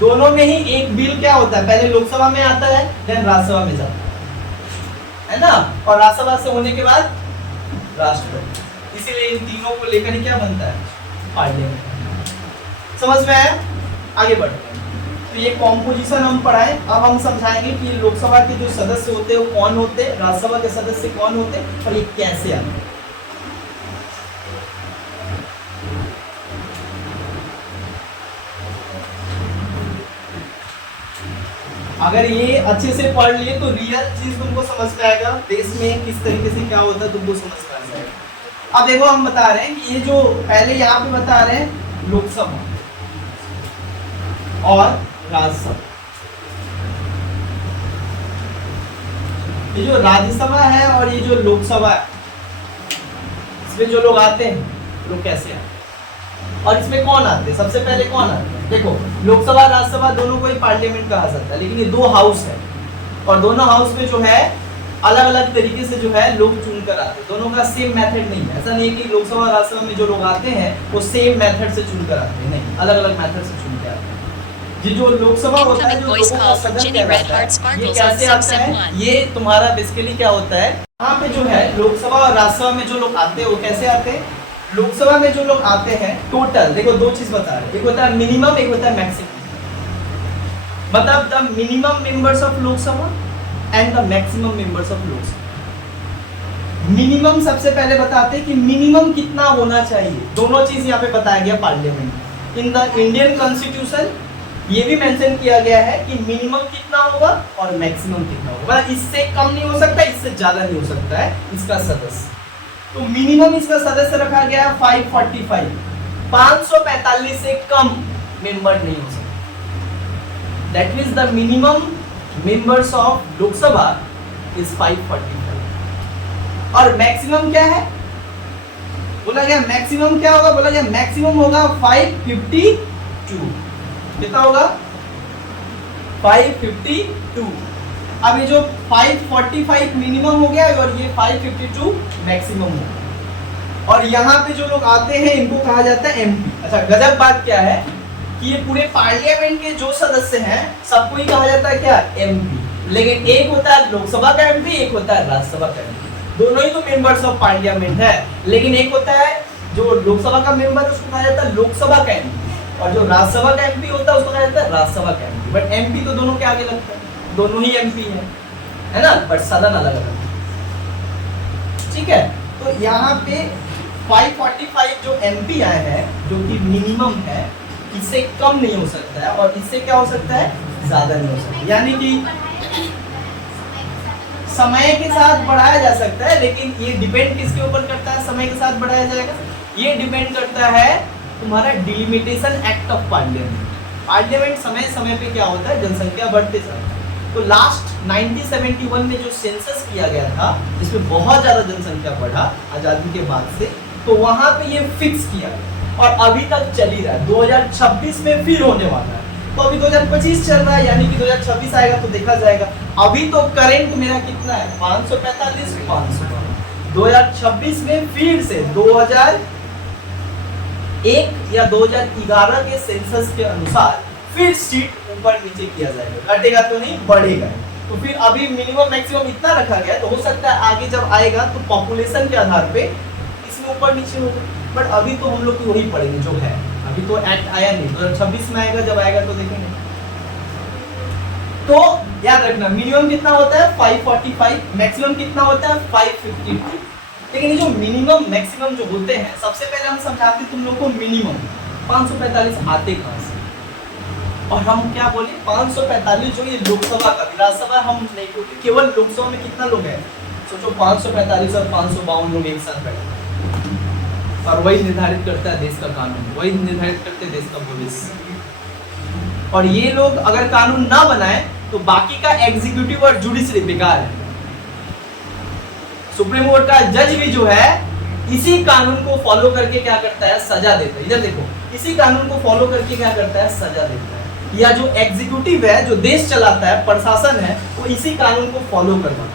दोनों में ही एक बिल क्या होता है, पहले लोकसभा में आता है, देन राज्यसभा में जाता है ना, और राज्यसभा से होने के बाद राष्ट्रपति। इसीलिए इन तीनों को लेकर ही क्या बनता है, पार्लियामेंट। समझ में आया? आगे बढ़ते हैं। तो ये कॉम्पोजिशन हम पढ़ाएं, अब हम समझाएंगे कि लोकसभा के जो सदस्य होते हैं वो कौन होते हैं, राज्यसभा के सदस्य कौन होते हैं, और ये कैसे आते हैं। अगर ये अच्छे से पढ़ लिए तो रियल चीज तुमको समझ में आएगा, देश में किस तरीके से क्या होता है तुमको समझ में आ जाएगा। अब देखो, हम बता रहे हैं कि ये जो पहले यहाँ पे बता रहे हैं लोकसभा और राज्यसभा, ये जो राज्यसभा है और ये जो लोकसभा है, इसमें जो लोग आते हैं, लोग कैसे आते हैं और इसमें कौन आते हैं, सबसे पहले कौन आते हैं। देखो, लोकसभा राज्यसभा दोनों को ही पार्लियामेंट कहा जाता है, लेकिन ये दो हाउस है और दोनों हाउस में जो है अलग अलग तरीके से जो है लोग चुनकर आते हैं, दोनों का सेम मेथड नहीं है। ऐसा नहीं है कि लोकसभा और राज्यसभा में जो लोग आते हैं वो सेम मेथड से चुनकर आते हैं, नहीं, अलग अलग मेथड से चुन के आते हैं। ये जो लोकसभा होता है, जो लोगों का सदन कहलाता है, ये कैसे आता है, ये तुम्हारा बेसिकली क्या होता है, यहाँ पे जो है लोकसभा और राज्यसभा में जो लोग आते हैं वो कैसे आते हैं। लोकसभा में जो लोग आते हैं टोटल, देखो दो चीज बता रहे हैं, एक होता है मिनिमम, एक होता है मैक्सिमम। मतलब the minimum members of Lok Sabha and the maximum members of Lok Sabha. Minimum सबसे पहले बताते हैं कि मिनिमम कितना होना चाहिए, दोनों चीज यहाँ पे बताया गया parliament. In the Indian constitution ये भी मेंशन किया गया है कि मिनिमम कितना होगा और मैक्सिमम कितना होगा, मतलब इससे कम नहीं हो सकता, इससे ज्यादा नहीं हो सकता है इसका सदस्य। तो मिनिमम इसका सदस्य रखा गया है 545, 545 से कम मेंबर नहीं हो सकता। That means the minimum members of Lok Sabha is 545 और मैक्सिमम क्या है, बोला गया मैक्सिमम क्या होगा, बोला गया मैक्सिमम होगा 552। कितना होगा, 552। अब ये जो 545 मिनिमम हो गया और ये 552 मैक्सिमम हो गया। और यहाँ पे जो लोग आते हैं इनको कहा जाता है एमपी। अच्छा गजब बात क्या है कि ये पूरे पार्लियामेंट के जो सदस्य हैं सबको ही कहा जाता है क्या, एमपी। लेकिन एक होता है लोकसभा का एमपी, एक होता है राज्यसभा का एमपी। दोनों ही तो मेंबर्स ऑफ पार्लियामेंट है, लेकिन एक होता है जो लोकसभा का मेंबर उसको कहा जाता है लोकसभा का एमपी, और जो राज्यसभा का एमपी होता है उसको कहा जाता है राज्यसभा का एमपी। बट एमपी तो दोनों के आगे लगता है, दोनों ही एमपी है ना, बट सदन अलग अलग। ठीक है, तो यहाँ पे 545 जो एमपी आए हैं जो कि मिनिमम है, इससे कम नहीं हो सकता है, और इससे क्या हो सकता है, ज्यादा नहीं हो सकता। यानी कि समय के साथ बढ़ाया जा सकता है, लेकिन ये डिपेंड किसके ऊपर करता है समय के साथ बढ़ाया जाएगा, ये डिपेंड करता है तुम्हारा delimitation act of parliament. Parliament समय समय पे क्या होता है, जनसंख्या बढ़ते जाती है। तो लास्ट 1971 में जो सेंसस किया गया था जिसमें बहुत ज्यादा जनसंख्या बढ़ा आजादी के बाद से, तो वहां पे ये फिक्स किया गया और अभी तक चल ही रहा है। 2026 में फिर होने वाला है, तो अभी 2025 चल रहा है, यानी कि 2026 आएगा तो देखा जाएगा। अभी तो करंट मेरा कितना है, 545 500। 2026 में फिर से 2001 या 2011 के सेंसस के अनुसार फिर सीट ऊपर नीचे किया जाएगा, घटेगा तो नहीं बढ़ेगा। तो फिर अभी मिनिमम मैक्सिमम इतना रखा गया, तो हो सकता है आगे जब आएगा तो पॉपुलेशन के आधार पे इसमें ऊपर नीचे हो जाए। बट अभी तो हम लोग वही पढ़ेंगे जो है, अभी तो एक्ट आया नहीं, 2026 में आएगा, जब आएगा तो देखेंगे। तो याद रखना मिनिमम कितना होता है 545, मैक्सिमम कितना होता है 552। लेकिन ये जो मिनिमम मैक्सिमम जो होते हैं, सबसे पहले हम समझाते तुम लोग को मिनिमम 545 आते कहां से, और हम क्या बोले 545 जो ये लोकसभा का, राज्यसभा हम नहीं बोलते, केवल लोकसभा में कितना लोग हैं सोचो, 545 और 552 लोग एक साथ बैठे, और वही निर्धारित करता है देश का कानून, वही निर्धारित करते हैं देश का भविष्य। और ये लोग अगर कानून ना बनाए तो बाकी का एग्जीक्यूटिव और जुडिशरी बेकार है। सुप्रीम कोर्ट का जज भी जो है इसी कानून को फॉलो करके क्या करता है, सजा देता है। इधर देखो, इसी कानून को फॉलो करके क्या करता है, सजा देता है। या जो एग्जीक्यूटिव है, जो देश चलाता है, प्रशासन है, वो इसी कानून को फॉलो करता है।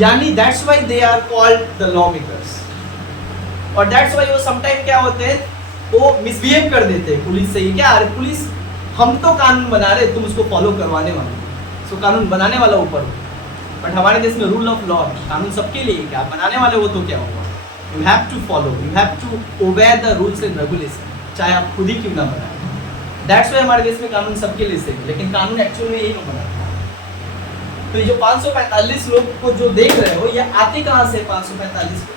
यानी that's why they are called the law makers. और दैट्स व्हाई वो समटाइम क्या होते हैं, वो मिसबिहेव कर देते हैं पुलिस से। ये क्या, अरे पुलिस हम तो कानून बना रहे, तुम उसको फॉलो करवाने वाले, सो कानून बनाने वाला ऊपर हो। बट हमारे देश में रूल ऑफ लॉ, कानून सबके लिए, क्या बनाने वाले वो तो क्या होगा, you have to follow, you have to obey the rules and regulation, चाहे आप खुद ही क्यों ना बनाए। दैट्स व्हाई हमारे देश में कानून सबके लिए सेम है, लेकिन कानून एक्चुअल में यही नहीं बना। तो ये जो 545 लोग को जो देख रहे हो, ये आते कहाँ से 545 लोग?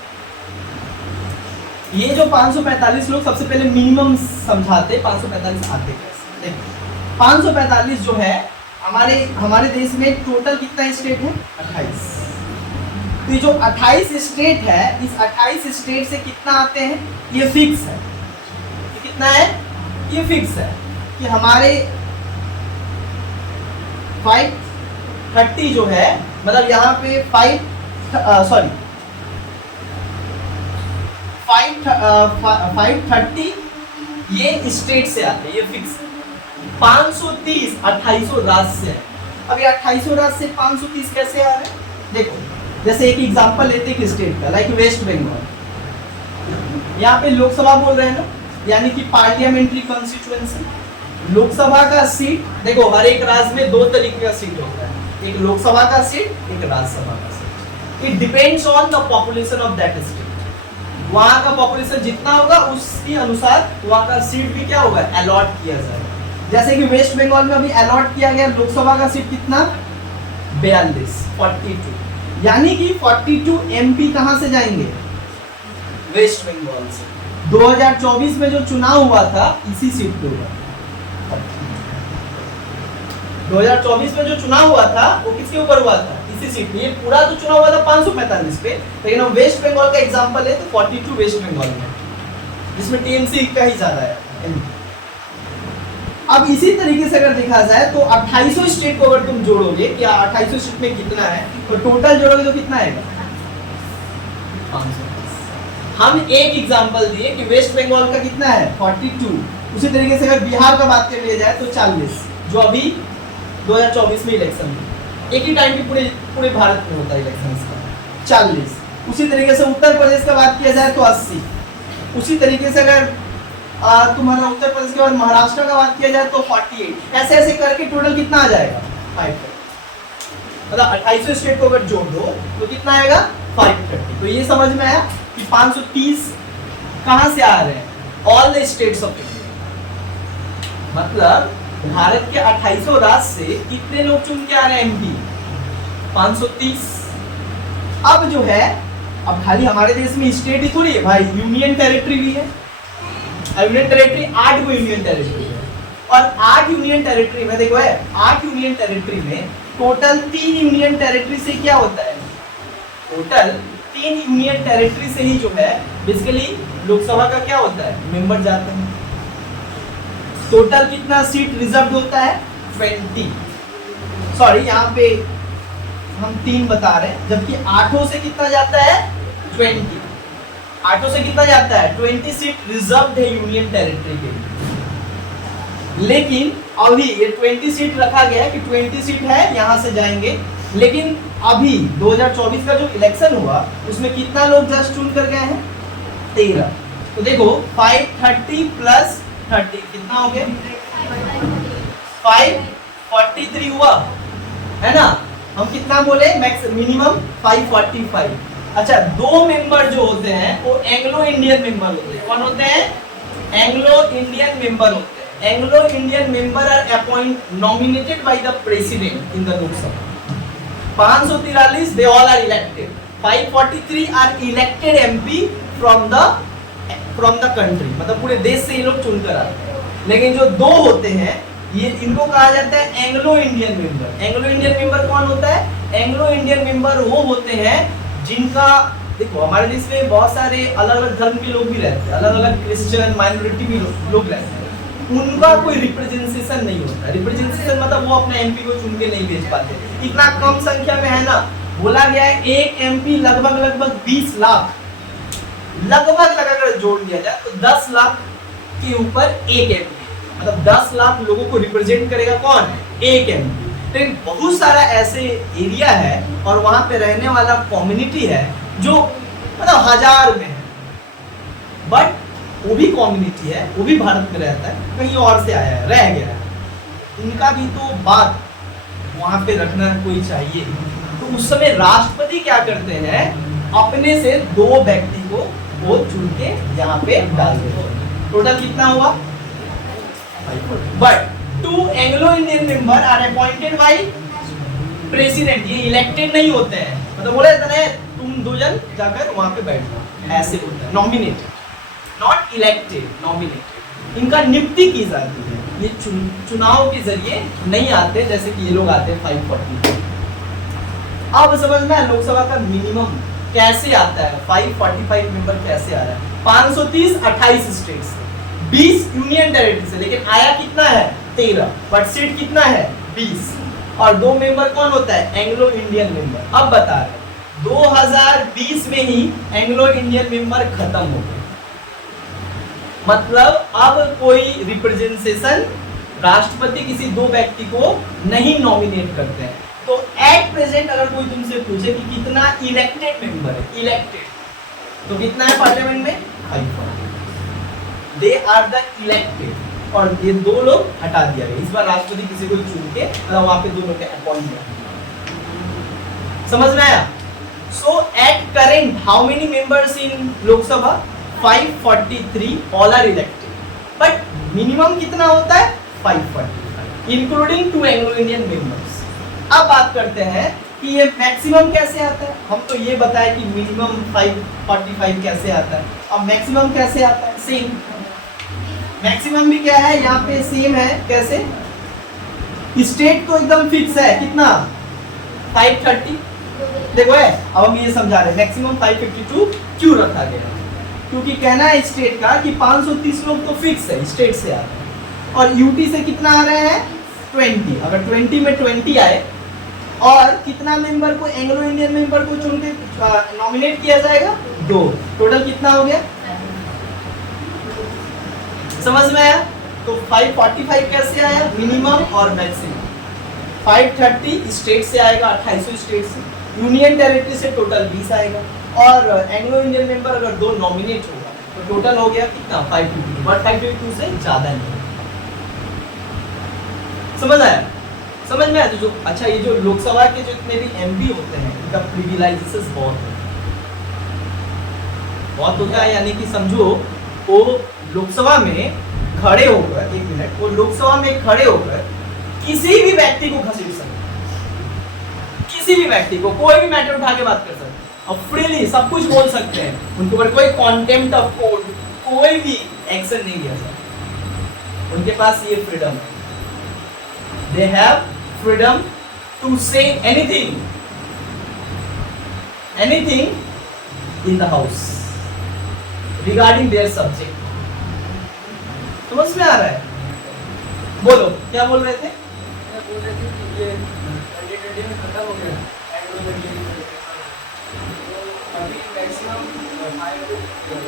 ये जो 545 लोग, सबसे पहले मिनिमम समझाते 545 आते कैसे। देखो 545 जो है हमारे देश में टोटल कितना स्टेट है, 28। तो ये जो 28 स्टेट है, इस 28 स्टेट से कितना आते हैं, ये फिक्स है। ये कितना है, ये फिक्स है कि हमारे 530 जो है, मतलब यहाँ पे 530 ये स्टेट से आते हैं, ये फिक्स है। 530 2800 राज्य से है। अब ये 2800 राज्य से 530 कैसे आ रहे हैं, देखो जैसे एक एग्जांपल लेते हैं स्टेट का, लाइक वेस्ट बंगाल। यहाँ पे लोकसभा बोल रहे हैं ना, यानी कि पार्लियामेंट्री कॉन्स्टिट्यूएंसी। लोकसभा का सीट देखो, हर एक राज्य में 2 तरीके का सीट होता है, एक लोकसभा का सीट, एक राज्यसभा का seat. It depends on the population of that state. वहाँ का पॉपुलेशन जितना होगा उसके अनुसार वहाँ का सीट भी क्या होगा, अलॉट किया जाएगा। जैसे कि वेस्ट बंगाल में अभी अलॉट किया गया लोकसभा का सीट कितना, 42। यानी कि 42 एमपी कहाँ से जाएंगे, वेस्ट बंगाल से। 2024 में जो चुनाव हुआ था इसी सीट पे हुआ। 2024 में जो चुनाव हुआ था वो किसके ऊपर हुआ था, इसी सीट पे। ये पूरा तो चुनाव हुआ था 545 पे, लेकिन हम वेस्ट बंगाल का एग्जांपल है तो 42 वेस्ट बंगाल में, जिसमें टीएमसी का ही ज्यादा है। अब इसी तरीके से अगर देखा जाए तो 2800 स्टेट को अगर तुम जोड़ोगे कि 2800 स्टेट में कितना है, तो टोटल जोड़ोगे तो कितना आएगा, 500। हम एक एग्जांपल दिए कि वेस्ट बंगाल का कितना है 42। उसी तरीके से अगर बिहार का बात कर लिया जाए तो 40, जो अभी 2024 में इलेक्शन में। एक ही टाइम पे पूरे पूरे भारत में होता है इलेक्शंस का 40। उसी तरीके से उत्तर प्रदेश का बात किया जाए तो 80। उसी तरीके से अगर तुम्हारा उत्तर प्रदेश के बाद महाराष्ट्र का बात किया जाए तो 48। ऐसे ऐसे करके टोटल कितना आ जाएगा 530। मतलब 28 स्टेट को अगर जोड़ दो तो कितना आएगा 530। तो ये समझ में आया कि 530 कहां से आ रहे हैं, all the states of India. मतलब भारत के 28 राज्य से कितने लोग चुन के आ रहे हैं एमपी 530। अब जो है, अब खाली हमारे देश में स्टेट ही थोड़ी है भाई, यूनियन टेरिटरी भी है। यूनियन टेरिटरी 8 को यूनियन टेरिटरी है, और 8 यूनियन टेरिटरी में देखो है 8 यूनियन टेरिटरी में टोटल 3 यूनियन टेरिटरी से क्या होता है, टोटल 3 यूनियन टेरिटरी से ही जो है बेसिकली लोकसभा का क्या होता है, मेंबर जाते हैं। टोटल कितना सीट रिजर्व होता है 20, सॉरी यहाँ पे हम 3 बता रहे हैं, जबकि 8 से कितना जाता है 20। 8 से कितना जाता है 20 सीट रिजर्व है यूनियन टेरिटरी के लिए। लेकिन अभी ये 20 सीट रखा गया है कि 20 सीट है यहाँ से जाएंगे, लेकिन अभी 2024 का जो इलेक्शन हुआ उसमें कितना लोग जस्ट चुन कर गए हैं 13। तो देखो 530 प्लस 30 कितना हो गया 543 हुआ है ना। हम कितना बोले मैक्स मिनिमम 545। अच्छा, 2 मेंबर जो होते हैं वो एंग्लो इंडियन मेंबर होते हैं। कौन होते हैं, एंग्लो इंडियन मेंबर होते हैं। Anglo Indian member are appoint nominated by the president in the Lok Sabha. 543 they all are elected, 543 are elected MP from the country, मतलब पूरे देश से ये लोग चुनकर आते हैं। लेकिन जो 2 होते हैं ये इनको कहा जाता है Anglo Indian member. Anglo Indian member कौन होता है, एंग्लो इंडियन मेंबर वो होते हैं जिनका, देखो हमारे देश में बहुत सारे अलग अलग धर्म के लोग भी रहते हैं, अलग अलग क्रिश्चियन माइनॉरिटी भी लोग रहते हैं, उनका कोई रिप्रेजेंटेशन नहीं होता। रिप्रेजेंटेशन मतलब वो अपने एमपी को चुन के नहीं भेज पाते, इतना कम संख्या में है ना। बोला गया है एक एमपी लगभग 20 लाख, लगभग अगर जोड़ दिया जाए तो 10 लाख के ऊपर एक एमपी, मतलब 10 लाख लोगों को रिप्रेजेंट करेगा कौन, एक एमपी। लेकिन बहुत सारा ऐसे एरिया है और वहां पे रहने वाला कम्युनिटी है जो मतलब 1000 में है, बट वो भी कम्युनिटी है, वो भी भारत में रहता है, कहीं और से आया है, रह गया है, उनका भी तो बात वहां पे रखना कोई चाहिए। तो उस समय राष्ट्रपति क्या करते हैं, अपने से 2 व्यक्ति को वो चुन के यहाँ पे डाल देते हैं। टोटल कितना हुआ, but 2 Anglo Indian member are appointed by president. ये इलेक्टेड नहीं होते हैं, मतलब बोले तुम 2 जन जाकर वहां पे बैठो, ऐसे होता है। Nominated, not elected, nominated. इनका नियुक्ति की जाती है, ये चुनाव के जरिए नहीं आते जैसे कि ये लोग आते हैं 540। अब समझ में लोकसभा का मिनिमम कैसे आता है, 545 मेंबर कैसे आ रहा है। 530 28 स्टेट से, 20 यूनियन टेरिटरी से, लेकिन आया कितना है 13, बट सीट कितना है 20, और 2 मेंबर कौन होता है, एंग्लो इंडियन मेंबर। अब बता रहे 2020 में ही एंग्लो इंडियन मेंबर खत्म हो गए, मतलब अब कोई रिप्रेजेंटेशन राष्ट्रपति किसी 2 व्यक्ति को नहीं नॉमिनेट करते हैं। तो एट प्रेजेंट अगर कोई तुमसे पूछे कि कितना इलेक्टेड मेंबर है, इलेक्टेड तो कितना है पार्लियामेंट में 540, दे आर द इलेक्टेड। और ये 2 लोग हटा दिया गया, इस बार राष्ट्रपति किसी को चुन के मतलब वहां पे 2 लोग अपॉइंट किया। समझ में आया। So at current how many members in Lok Sabha, 543 all are elected, but minimum कितना होता है 545 इंक्लूडिंग 2 एंग्लो इंडियन मेंबर्स। अब बात करते हैं कि ये मैक्सिमम कैसे आता है। हम तो ये बताए कि मिनिमम 545 कैसे आता है, अब मैक्सिमम कैसे आता है, सेम मैक्सिमम भी क्या है यहाँ पे सेम है। कैसे, स्टेट तो एकदम फिक्स है, कितना 530, देखो है। अब हम ये समझा रहे मैक्सिमम 552 क्यों रखा गया, क्योंकि कहना है स्टेट का कि 530 लोग तो फिक्स है, स्टेट से आ रहे हैं, और यूटी से कितना आ रहे हैं 20। अगर 20 में 20 आए और कितना मेंबर को, एंग्लो इंडियन मेंबर को चुन के नॉमिनेट किया जाएगा 2, टोटल कितना हो गया, समझ में आया। तो 545 कैसे आया, मिनिमम और मैक्सिमम। 530 स्टेट से आएगा, 2800 स्टेट से। यूनियन टेरिटरी से टोटल 20 आएगा, और एंग्लो इंडियन मेंबर अगर 2 नॉमिनेट होगा तो टोटल हो गया कितना 552, बट 552 से ज्यादा नहीं। समझ आया? समझ में आया? तो जो अच्छा, ये जो लोकसभा के जो इतने भी एमपी होते हैं इनका प्रिविलेजेस बहुत होता है, यानी कि समझो वो लोकसभा में खड़े होकर, एक मिनट, वो लोकसभा में खड़े होकर किसी भी व्यक्ति को घसीट सकते, किसी भी व्यक्ति को कोई भी मैटर उठा के बात कर सकते, और फ्रीली सब कुछ बोल सकते हैं, उनके ऊपर कोई कॉन्टेम्प्ट ऑफ कोर्ट, कोई भी एक्शन नहीं लिया जाता। उनके पास ये फ्रीडम है, they have freedom to say anything, anything in the house regarding their subject. समझ में आ रहा है? बोलो क्या बोल रहे थे? बोल रहे थे कि ये 2020 में खत्म हो गया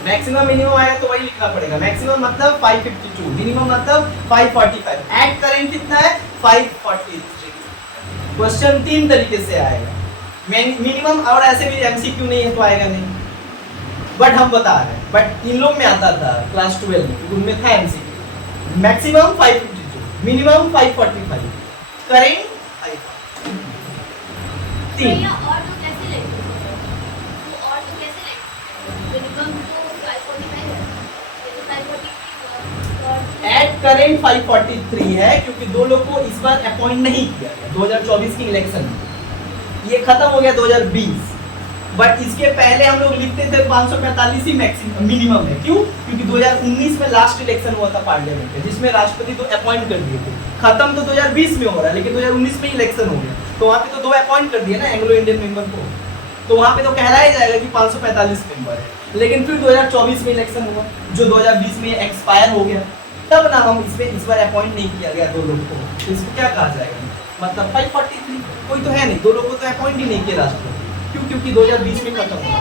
मैक्सिमम मिनिमम आया तो वही लिखना पड़ेगा। मैक्सिमम मतलब 552, मिनिमम मतलब 545। एट करेंट कितना है? 543। क्वेश्चन 3 तरीके से आएगा, मिनिमम, और ऐसे भी एमसीक्यू नहीं है तो आएगा नहीं, बट हम बता रहे हैं, बट इन लोग में आता था क्लास 12 में, क्योंकि उनमें था MCQ. Maximum 552, minimum 545, current 3। At current 543 है, क्योंकि 2 लोग को इस बार अपॉइंट नहीं किया गया 2024 की इलेक्शन में, ये खत्म हो गया 2020, बट इसके पहले हम लोग लिखते थे 545 ही मैक्सिमम मिनिमम है। क्यों? क्योंकि 2019 में लास्ट इलेक्शन हुआ था पार्लियामेंट में, जिसमें राष्ट्रपति 2 अपॉइंट कर दिए थे। खत्म तो 2020 में हो रहा है, लेकिन 2019 में इलेक्शन हो गया, तो वहाँ पे तो 2 अपॉइंट कर दिए ना एंग्लो इंडियन मेंबर को, तो वहाँ पे तो कहलाया जाएगा कि 545 मेंबर है। लेकिन फिर 2024 में इलेक्शन हुआ, जो 2020 में एक्सपायर हो गया, तब ना हम इसमें इस बार अपॉइंट नहीं किया गया 2 लोग को, तो इसको क्या कहा जाएगा? मतलब 543 कोई तो है नहीं, 2 लोगों को तो अपॉइंट ही नहीं किया राष्ट्रपति। क्यों? क्योंकि 2020 में खत्म हुआ।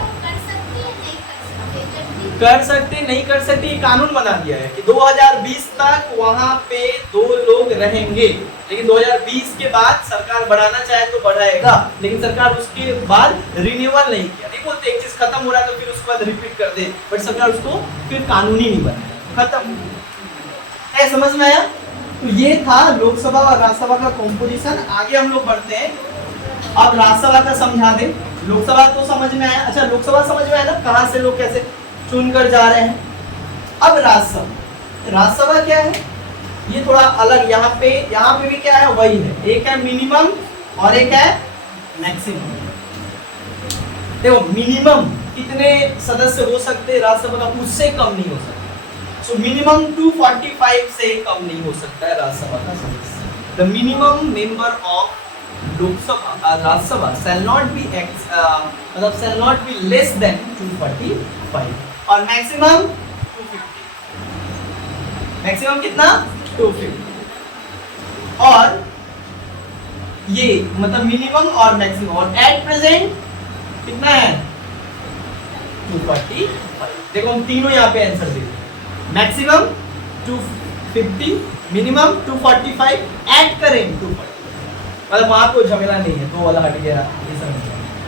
कर सकते नहीं कर सकते, ये कानून बना दिया है कि 2020 तक वहां पे 2 लोग रहेंगे, लेकिन 2020 के बाद सरकार बढ़ाना चाहे तो बढ़ाएगा, लेकिन सरकार उसके बाद रिन्यूअल नहीं किया। नहीं बोलते एक चीज खत्म हो रहा है तो फिर उसके बाद रिपीट कर दे, बट सरकार उसको फिर कानूनी नहीं बनाएगा, खत्म है। समझ में आया? तो ये था लोकसभा और राज्यसभा का कॉम्पोजिशन। आगे हम लोग बढ़ते हैं, अब राज्यसभा का समझा दे। लोकसभा तो समझ में आया, अच्छा लोकसभा समझ में आया ना, कहाँ से लोग कैसे चुनकर जा रहे हैं। अब राज्यसभा, राज्यसभा क्या है? ये थोड़ा अलग, यहाँ पे भी क्या है? वही है, एक है मिनिमम और एक है मैक्सिमम। देखो मिनिमम कितने सदस्य हो सकते हैं राज्यसभा का? उससे कम नहीं हो सकता। सो मिनिमम 245 से कम नहीं हो सकता है राज्यसभा का सदस्य। The minimum member of Lok Sabha Rajya Sabha shall not be मतलब shall not be less than 245, और मैक्सिमम 250। मैक्सिमम कितना? 250। और ये मतलब मिनिमम और मैक्सिमम, और एट प्रेजेंट कितना है? 245। देखो हम तीनों यहाँ पे आंसर दे, मैक्सिमम 250, मिनिमम 245, एट करेंट 240। मतलब वहां कोई झमेला नहीं है, 2 वाला हट गया, ये समझ।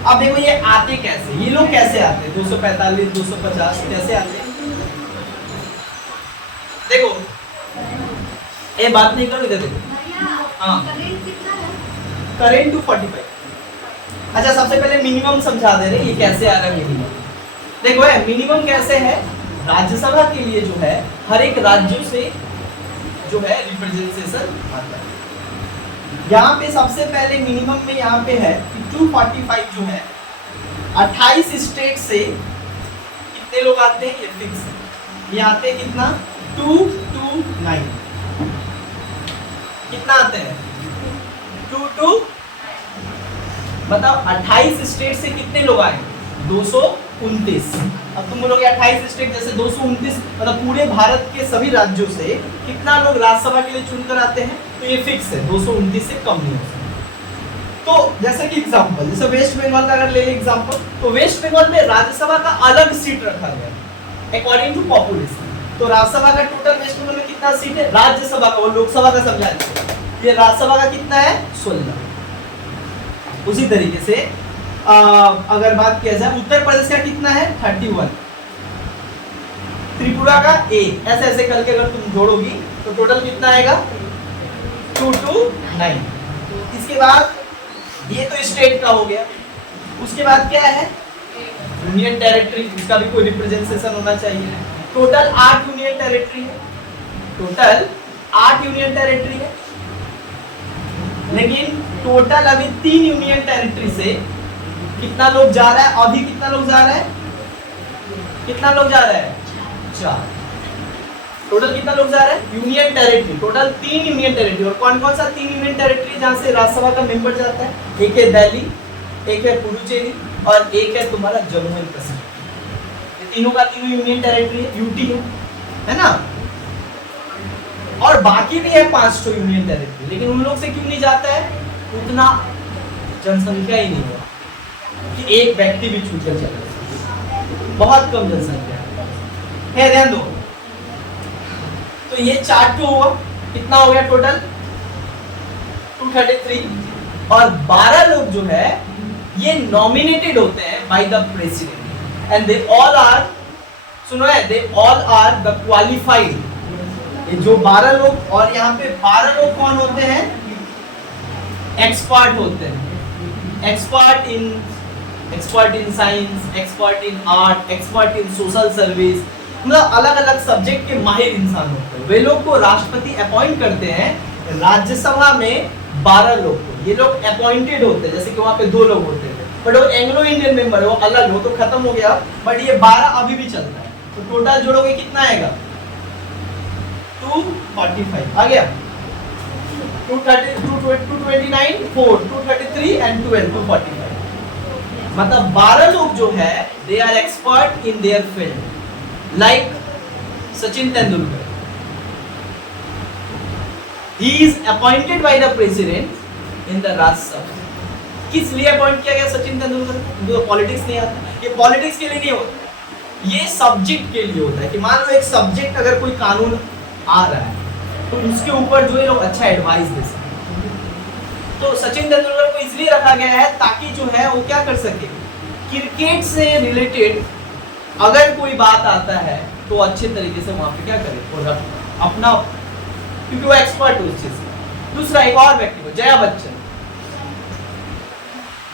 अब देखो ये आते कैसे, ये लोग कैसे आते हैं? 245, 250 कैसे आते हैं? देखो ये बात नहीं करो, इधर देखो। हाँ करेंट 245। अच्छा सबसे पहले मिनिमम समझा दे रहे, ये कैसे आ रहा है मिनिमम। देखो है मिनिमम कैसे है, राज्यसभा के लिए जो है हर एक राज्य से जो है रिप्रेजेंटेशन आता है। यहाँ पे सबसे पहले मिनिमम में यहाँ पे है कि 245 जो है 28 स्टेट से कितने लोग आते हैं? ये फिक्स है, ये आते हैं कितना? 229। कितना आते हैं? 22। मतलब 28 स्टेट से कितने लोग आए? 229। अब तुम बोलोगे 28 स्टेट जैसे 229 मतलब पूरे भारत के सभी राज्यों से कितना लोग राज्यसभा के लिए चुनकर आते हैं? तो ये फिक्स है, 229 से कम नहीं हो सकता। तो जैसे कि एग्जांपल, जैसे वेस्ट बंगाल का अगर ले लें एग्जांपल, तो वेस्ट बंगाल में राज्यसभा का अलग सीट रखा गया अकॉर्डिंग टू पॉपुलेशन। तो राज्यसभा का टोटल वेस्ट बंगाल में कितना सीट है? राज्यसभा का, वो लोकसभा का समझा ये राज्यसभा का कितना है 16। उसी तरीके से अगर बात किया जाए उत्तर प्रदेश का कितना है 31, त्रिपुरा का 1, ऐसे ऐसे करके अगर तुम जोड़ोगी तो टोटल कितना आएगा 229। इसके बाद ये तो स्टेट का हो गया, उसके बाद क्या है यूनियन टेरिटरी, इसका भी कोई रिप्रेजेंटेशन होना चाहिए। टोटल 8 यूनियन टेरिटरी है, टोटल 8 यूनियन टेरिटरी है, लेकिन टोटल अभी 3 यूनियन टेरिटरी से कितना लोग जा रहा है, अभी कितना लोग जा रहा है, कितना लोग जा रहा है 4। टोटल कितना लोग जा रहा है union territory, total 3 union territory. और कौन कौन सा 3 यूनियन टेरिटरी जहां से राज्यसभा का मेंबर जाता है, एक है दिल्ली, एक है पुडुचेरी और एक है तुम्हारा जम्मू एंड कश्मीर। ये तीनों का तीनों यूनियन टेरिटरी है, यूटी है ना। और बाकी भी है 5 यूनियन टेरिटरी, लेकिन उन लोग से क्यों नहीं जाता है, उतना जनसंख्या ही नहीं हुआ कि एक व्यक्ति भी छूटकर चला, बहुत कम जनसंख्या है। ध्यान दो, तो ये 4 हुआ, कितना हो गया टोटल 233। और 12 लोग जो है ये नॉमिनेटेड होते हैं by the president and they all are, सुनो है, they all are the qualified. ये जो 12 लोग, और यहाँ पे 12 लोग कौन होते हैं, एक्सपर्ट होते हैं, expert in science, expert in art, expert in social service, मतलब अलग अलग सब्जेक्ट के माहिर इंसान होते हैं। वे लोग को राष्ट्रपति अपॉइंट करते हैं। राज्यसभा में 12 लोग को ये लोग अपॉइंटेड होते हैं, जैसे कि वहां पे 2 लोग होते थे, बट वो एंग्लो इंडियन मेंबर है, वो अलग, वो तो खत्म हो गया, बट ये 12 अभी भी चलता है। तो टोटल जोड़ोगे कितना आएगा 245 आ गया, 230, 229, 4, 233 एंड 12, 245। मतलब 12 लोग जो है they are expert in their field, like Sachin Tendulkar, he is appointed by the president in the Rajya Sabha। किस लिए अपॉइंट किया गया सचिन तेंदुलकर को, उनको तो पॉलिटिक्स नहीं आता, ये पॉलिटिक्स के लिए नहीं होता, ये सब्जेक्ट के लिए होता है कि मान लो एक सब्जेक्ट अगर कोई कानून आ रहा है तो उसके ऊपर जो है लोग अच्छा एडवाइस दे सके। तो सचिन तेंदुलकर को इसलिए रखा गया है ताकि जो है वो क्या कर सके, क्रिकेट से रिलेटेड अगर कोई बात आता है तो अच्छे तरीके से वहां पे क्या करे, वो अपना, क्योंकि वो एक्सपर्ट है उस चीज में। दूसरा एक और व्यक्ति को, जया बच्चन,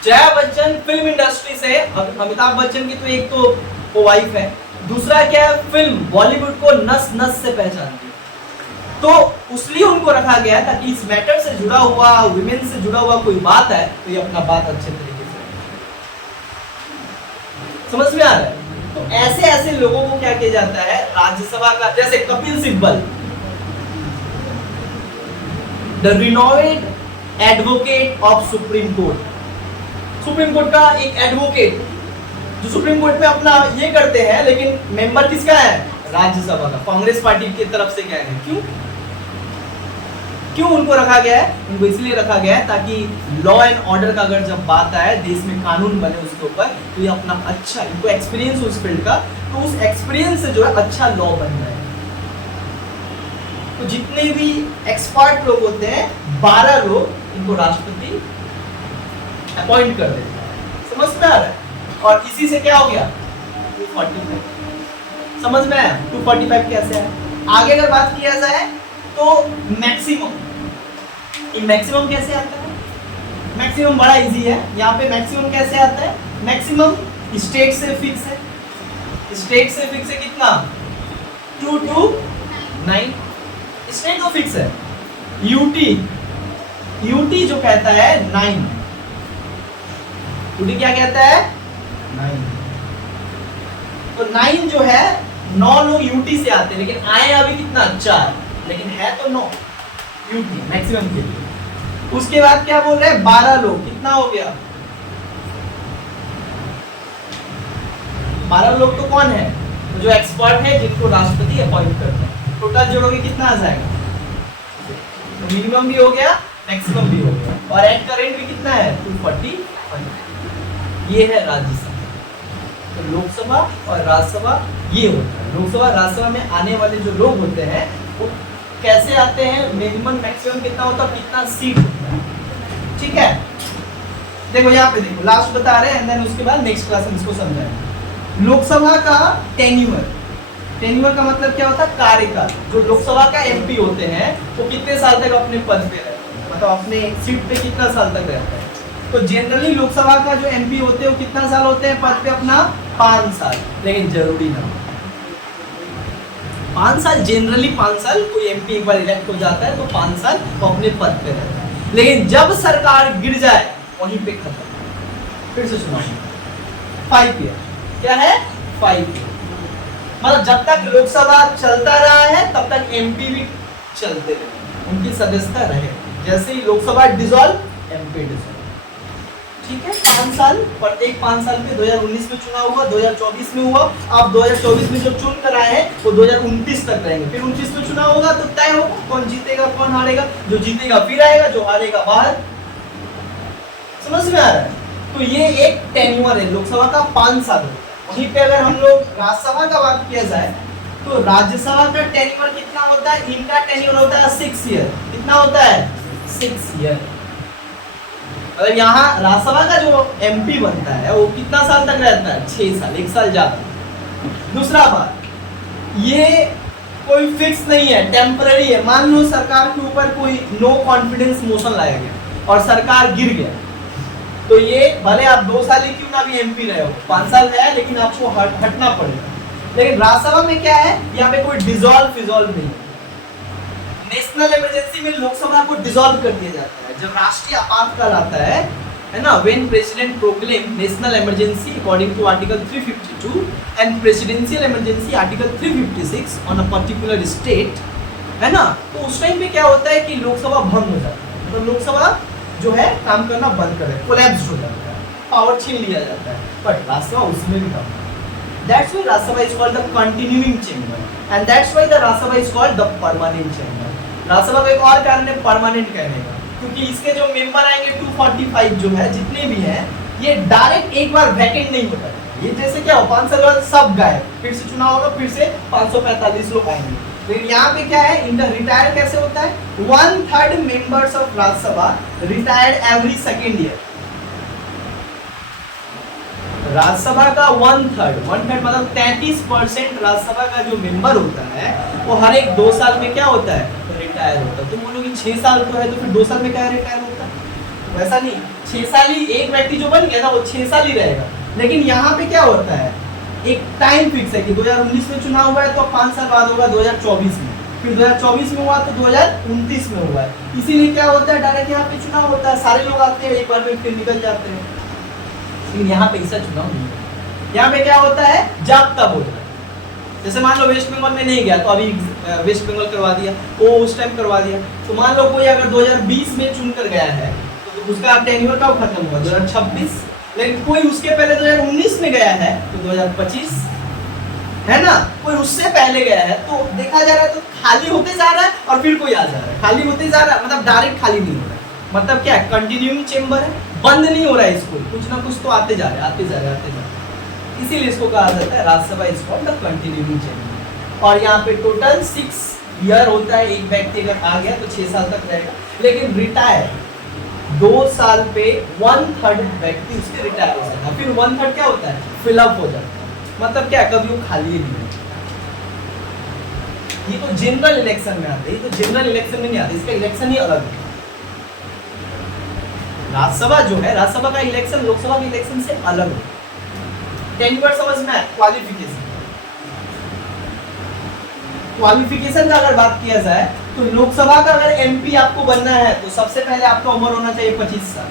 जया बच्चन फिल्म इंडस्ट्री से, अमिताभ बच्चन की तो एक तो वो वाइफ है, दूसरा क्या है फिल्म बॉलीवुड को नस नस से पहचानती है, तो उसलिए उनको रखा गया ताकि इस मैटर से जुड़ा हुआ, विमेन से जुड़ा हुआ कोई बात है तो ये अपना बात अच्छे तरीके से, समझ में आ रहा है। तो ऐसे ऐसे लोगों को क्या किया जाता है राज्यसभा का, जैसे Kapil Sibal, the renowned advocate of supreme court, supreme court का एक एडवोकेट जो सुप्रीम कोर्ट में अपना ये करते हैं, लेकिन मेंबर किसका है, राज्यसभा का, कांग्रेस पार्टी की तरफ से गए हैं। क्यों क्यों उनको रखा गया है, उनको इसलिए रखा गया है ताकि लॉ एंड ऑर्डर का अगर जब बात आए, देश में कानून बने उसके ऊपर, तो ये अपना अच्छा, इनको एक्सपीरियंस उस फील्ड का, तो उस एक्सपीरियंस से जो है अच्छा लॉ बन रहा है। तो जितने भी एक्सपर्ट लोग होते हैं 12 लोग, इनको राष्ट्रपति अपॉइंट कर देता है, समझ में आ रहा है। और इसी से क्या हो गया 245, समझ में आया 245 कैसे है। आगे अगर बात किया जाए तो मैक्सिमम, ये मैक्सिमम कैसे आता है, मैक्सिमम बड़ा इजी है, यहाँ पे मैक्सिमम कैसे आता है, मैक्सिमम स्टेट से फिक्स है, स्टेट से फिक्स है कितना 229, स्टेट तो फिक्स है। यूटी, यूटी जो कहता है 9, यूटी क्या कहता है 9, तो 9 जो है 9 लोग यूटी से आते हैं, लेकिन आए अभी कितना 4, लेकिन है तो 9 यूटी मैक्सिमम के लिए। उसके बाद क्या बोल रहे हैं 12 लोग, कितना हो गया 12 लोग तो कौन है, जो एक्सपर्ट है, जिनको राष्ट्रपति अपॉइंट करते हैं। टोटल जोड़ोगे कितना आ जाएगा, तो मिनिमम भी हो गया, मैक्सिमम भी हो गया, और एट करेंट भी कितना है 245। ये है राज्यसभा। तो लोकसभा और राज्यसभा ये होता है। लोकसभा राज्यसभा में आने वाले जो लोग होते हैं वो कैसे आते हैं, मिनिमम मैक्सिमम कितना होता है, कितना सीट होता है, ठीक है। देखो यहाँ पे देखो लास्ट बता रहे हैं एंड देन उसके बाद नेक्स्ट क्लास में इसको समझाएंगे। लोकसभा का टेन्यूअर, टेन्यूअर का मतलब क्या होता है, कार्यकाल। जो लोकसभा का एमपी होते हैं वो कितने साल तक अपने पद पे रहते हैं, मतलब अपने सीट पे कितना साल तक रहते हैं। तो जनरली लोकसभा का जो एमपी होते हैं वो कितना साल होते हैं पद पे अपना, 5 साल, लेकिन जरूरी ना 5 साल, जनरली 5 साल कोई एमपी एक बार इलेक्ट हो जाता है तो 5 साल वो अपने पद पे रहता है। लेकिन जब सरकार गिर जाए वहीं पे खत्म। फिर से सुनाओ, 5 ईयर क्या है, 5 ईयर, मतलब जब तक लोकसभा चलता रहा है तब तक एमपी भी चलते रहे, उनकी सदस्यता रहे। जैसे ही लोकसभा डिसॉल्व एमपी डिसॉल्व, ठीक है। 5 साल, प्रत्येक 5 साल पे 2019 में चुनाव हुआ, 2024 में हुआ, अब 2024 में जो चुन कर आए हैं वो 2029 तक रहेंगे। फिर 29 में चुनाव होगा तो तय होगा कौन जीतेगा कौन हारेगा, जो जीतेगा फिर आएगा, जो हारेगा बाहर। समझ में आ रहा है? तो ये एक टेन्यूअर है लोकसभा का, 5 साल होता है। वहीं पे अगर हम लोग राज्यसभा का बात किया जाए तो राज्यसभा का टेन्यूअर कितना होता है, इनका टेन्यूअर होता है 6 ईयर। कितना होता है, 6 ईयर। अगर यहाँ राज्यसभा का जो एमपी बनता है वो कितना साल तक रहता है, 6 साल, 1 साल ज्यादा। दूसरा बात, ये कोई फिक्स नहीं है, टेम्पररी है। मान लो सरकार के ऊपर कोई नो कॉन्फिडेंस मोशन लाया गया और सरकार गिर गया, तो ये भले आप 2 साल ही क्यों ना भी एमपी रहे हो, 5 साल है लेकिन आपको हटना पड़ेगा। लेकिन राज्यसभा में क्या है, यहाँ पे कोई डिसॉल्व फिजॉल्व नहीं है। नेशनल इमरजेंसी में लोकसभा को डिसॉल्व कर दिया जाता है। जब राष्ट्रीय आपातकाल आता है ना, when president proclaim national emergency according to article 352 and presidential emergency article 356 on a particular state, है ना, तो उस टाइम पे क्या होता है कि लोकसभा भंग हो जाती है, मतलब लोकसभा जो है काम करना बंद कर दे, कोलैप्स हो जाता है, पावर छीन लिया जाता है। बट राज्यसभा उसमें भी कम। That's why Rajya Sabha is called the continuing chamber, and that's why the Rajya Sabha is called the permanent chamber. राज्य सभा का एक और कारण है परमानेंट कहने का, क्योंकि इसके जो मेंबर आएंगे 245 जो है जितने भी हैं, ये डायरेक्ट एक बार वैकेंट नहीं होता है। ये जैसे क्या हो 5 साल बाद सब गायब, फिर से चुनाव होगा, फिर से 545 लोग आएंगे। लेकिन यहाँ पे क्या है, इनका रिटायर कैसे होता है, 1/3 members of Rajya Sabha retired every second year. Rajya Sabha का 1/3 मतलब 33% राज्यसभा का जो मेंबर होता है वो हर एक 2 साल में क्या होता है, रिटायर होता है। तो बोलोगे 6 साल तो है तो फिर 2 साल में क्या रिटायर होता है, वैसा नहीं, 6 साल ही एक व्यक्ति जो बन गया ना वो 6 साल ही रहेगा। लेकिन यहाँ पे क्या होता है, एक टाइम फिक्स है कि 2019 में चुनाव हुआ है तो 5 साल बाद होगा 2024 में, फिर 2024 में हुआ तो 2029 में हुआ है। इसीलिए क्या होता है, डायरेक्ट यहाँ पे चुनाव होता है, सारे लोग आते हैं एक बार में फिर निकल जाते हैं। लेकिन यहाँ पे ऐसा चुनाव नहीं है। यहाँ पे क्या होता है, जब तब होता है। जैसे मान लो वेस्ट बंगाल में नहीं गया तो अभी वेस्ट बंगाल करवा दिया, वो उस टाइम करवा दिया। तो मान लो कोई अगर 2020 में चुनकर गया है तो उसका टेन्योर कब खत्म हुआ, 2026। लेकिन कोई उसके पहले 2019 में गया है तो 2025, है ना, कोई उससे पहले गया है तो देखा जा रहा है तो खाली होते जा रहा है और फिर कोई आ जा रहा है, खाली होते जा रहा है, मतलब डायरेक्ट खाली नहीं हो रहा है। मतलब क्या है, कंटिन्यूइंग चेंबर है, बंद नहीं हो रहा है इसको, कुछ ना कुछ तो आते जा रहे हैं, आते जा रहे हैं, आते जा रहे हैं। इसीलिए इसको कहा जाता है Rajya Sabha is called the continuing chamber. और यहाँ पे टोटल 6 ईयर होता है, एक व्यक्ति अगर आ गया तो 6 साल तक रहेगा। लेकिन रिटायर 2 साल पे 1/3 व्यक्ति उसके रिटायर हो सकता है। फिर 1/3 क्या होता है, फिलअप हो जाता है। मतलब क्या, कभी वो खाली ही नहीं है। ये तो जनरल इलेक्शन में आते हैं, ये तो जनरल इलेक्शन में नहीं आते, इसका इलेक्शन ही अलग है। राज्यसभा जो है, राज्यसभा का इलेक्शन लोकसभा के इलेक्शन से अलग है। टेन्योर समझ में, क्वालिफिकेशन का अगर बात किया जाए तो लोकसभा का अगर एमपी आपको बनना है तो सबसे पहले आपका उम्र होना चाहिए 25 साल।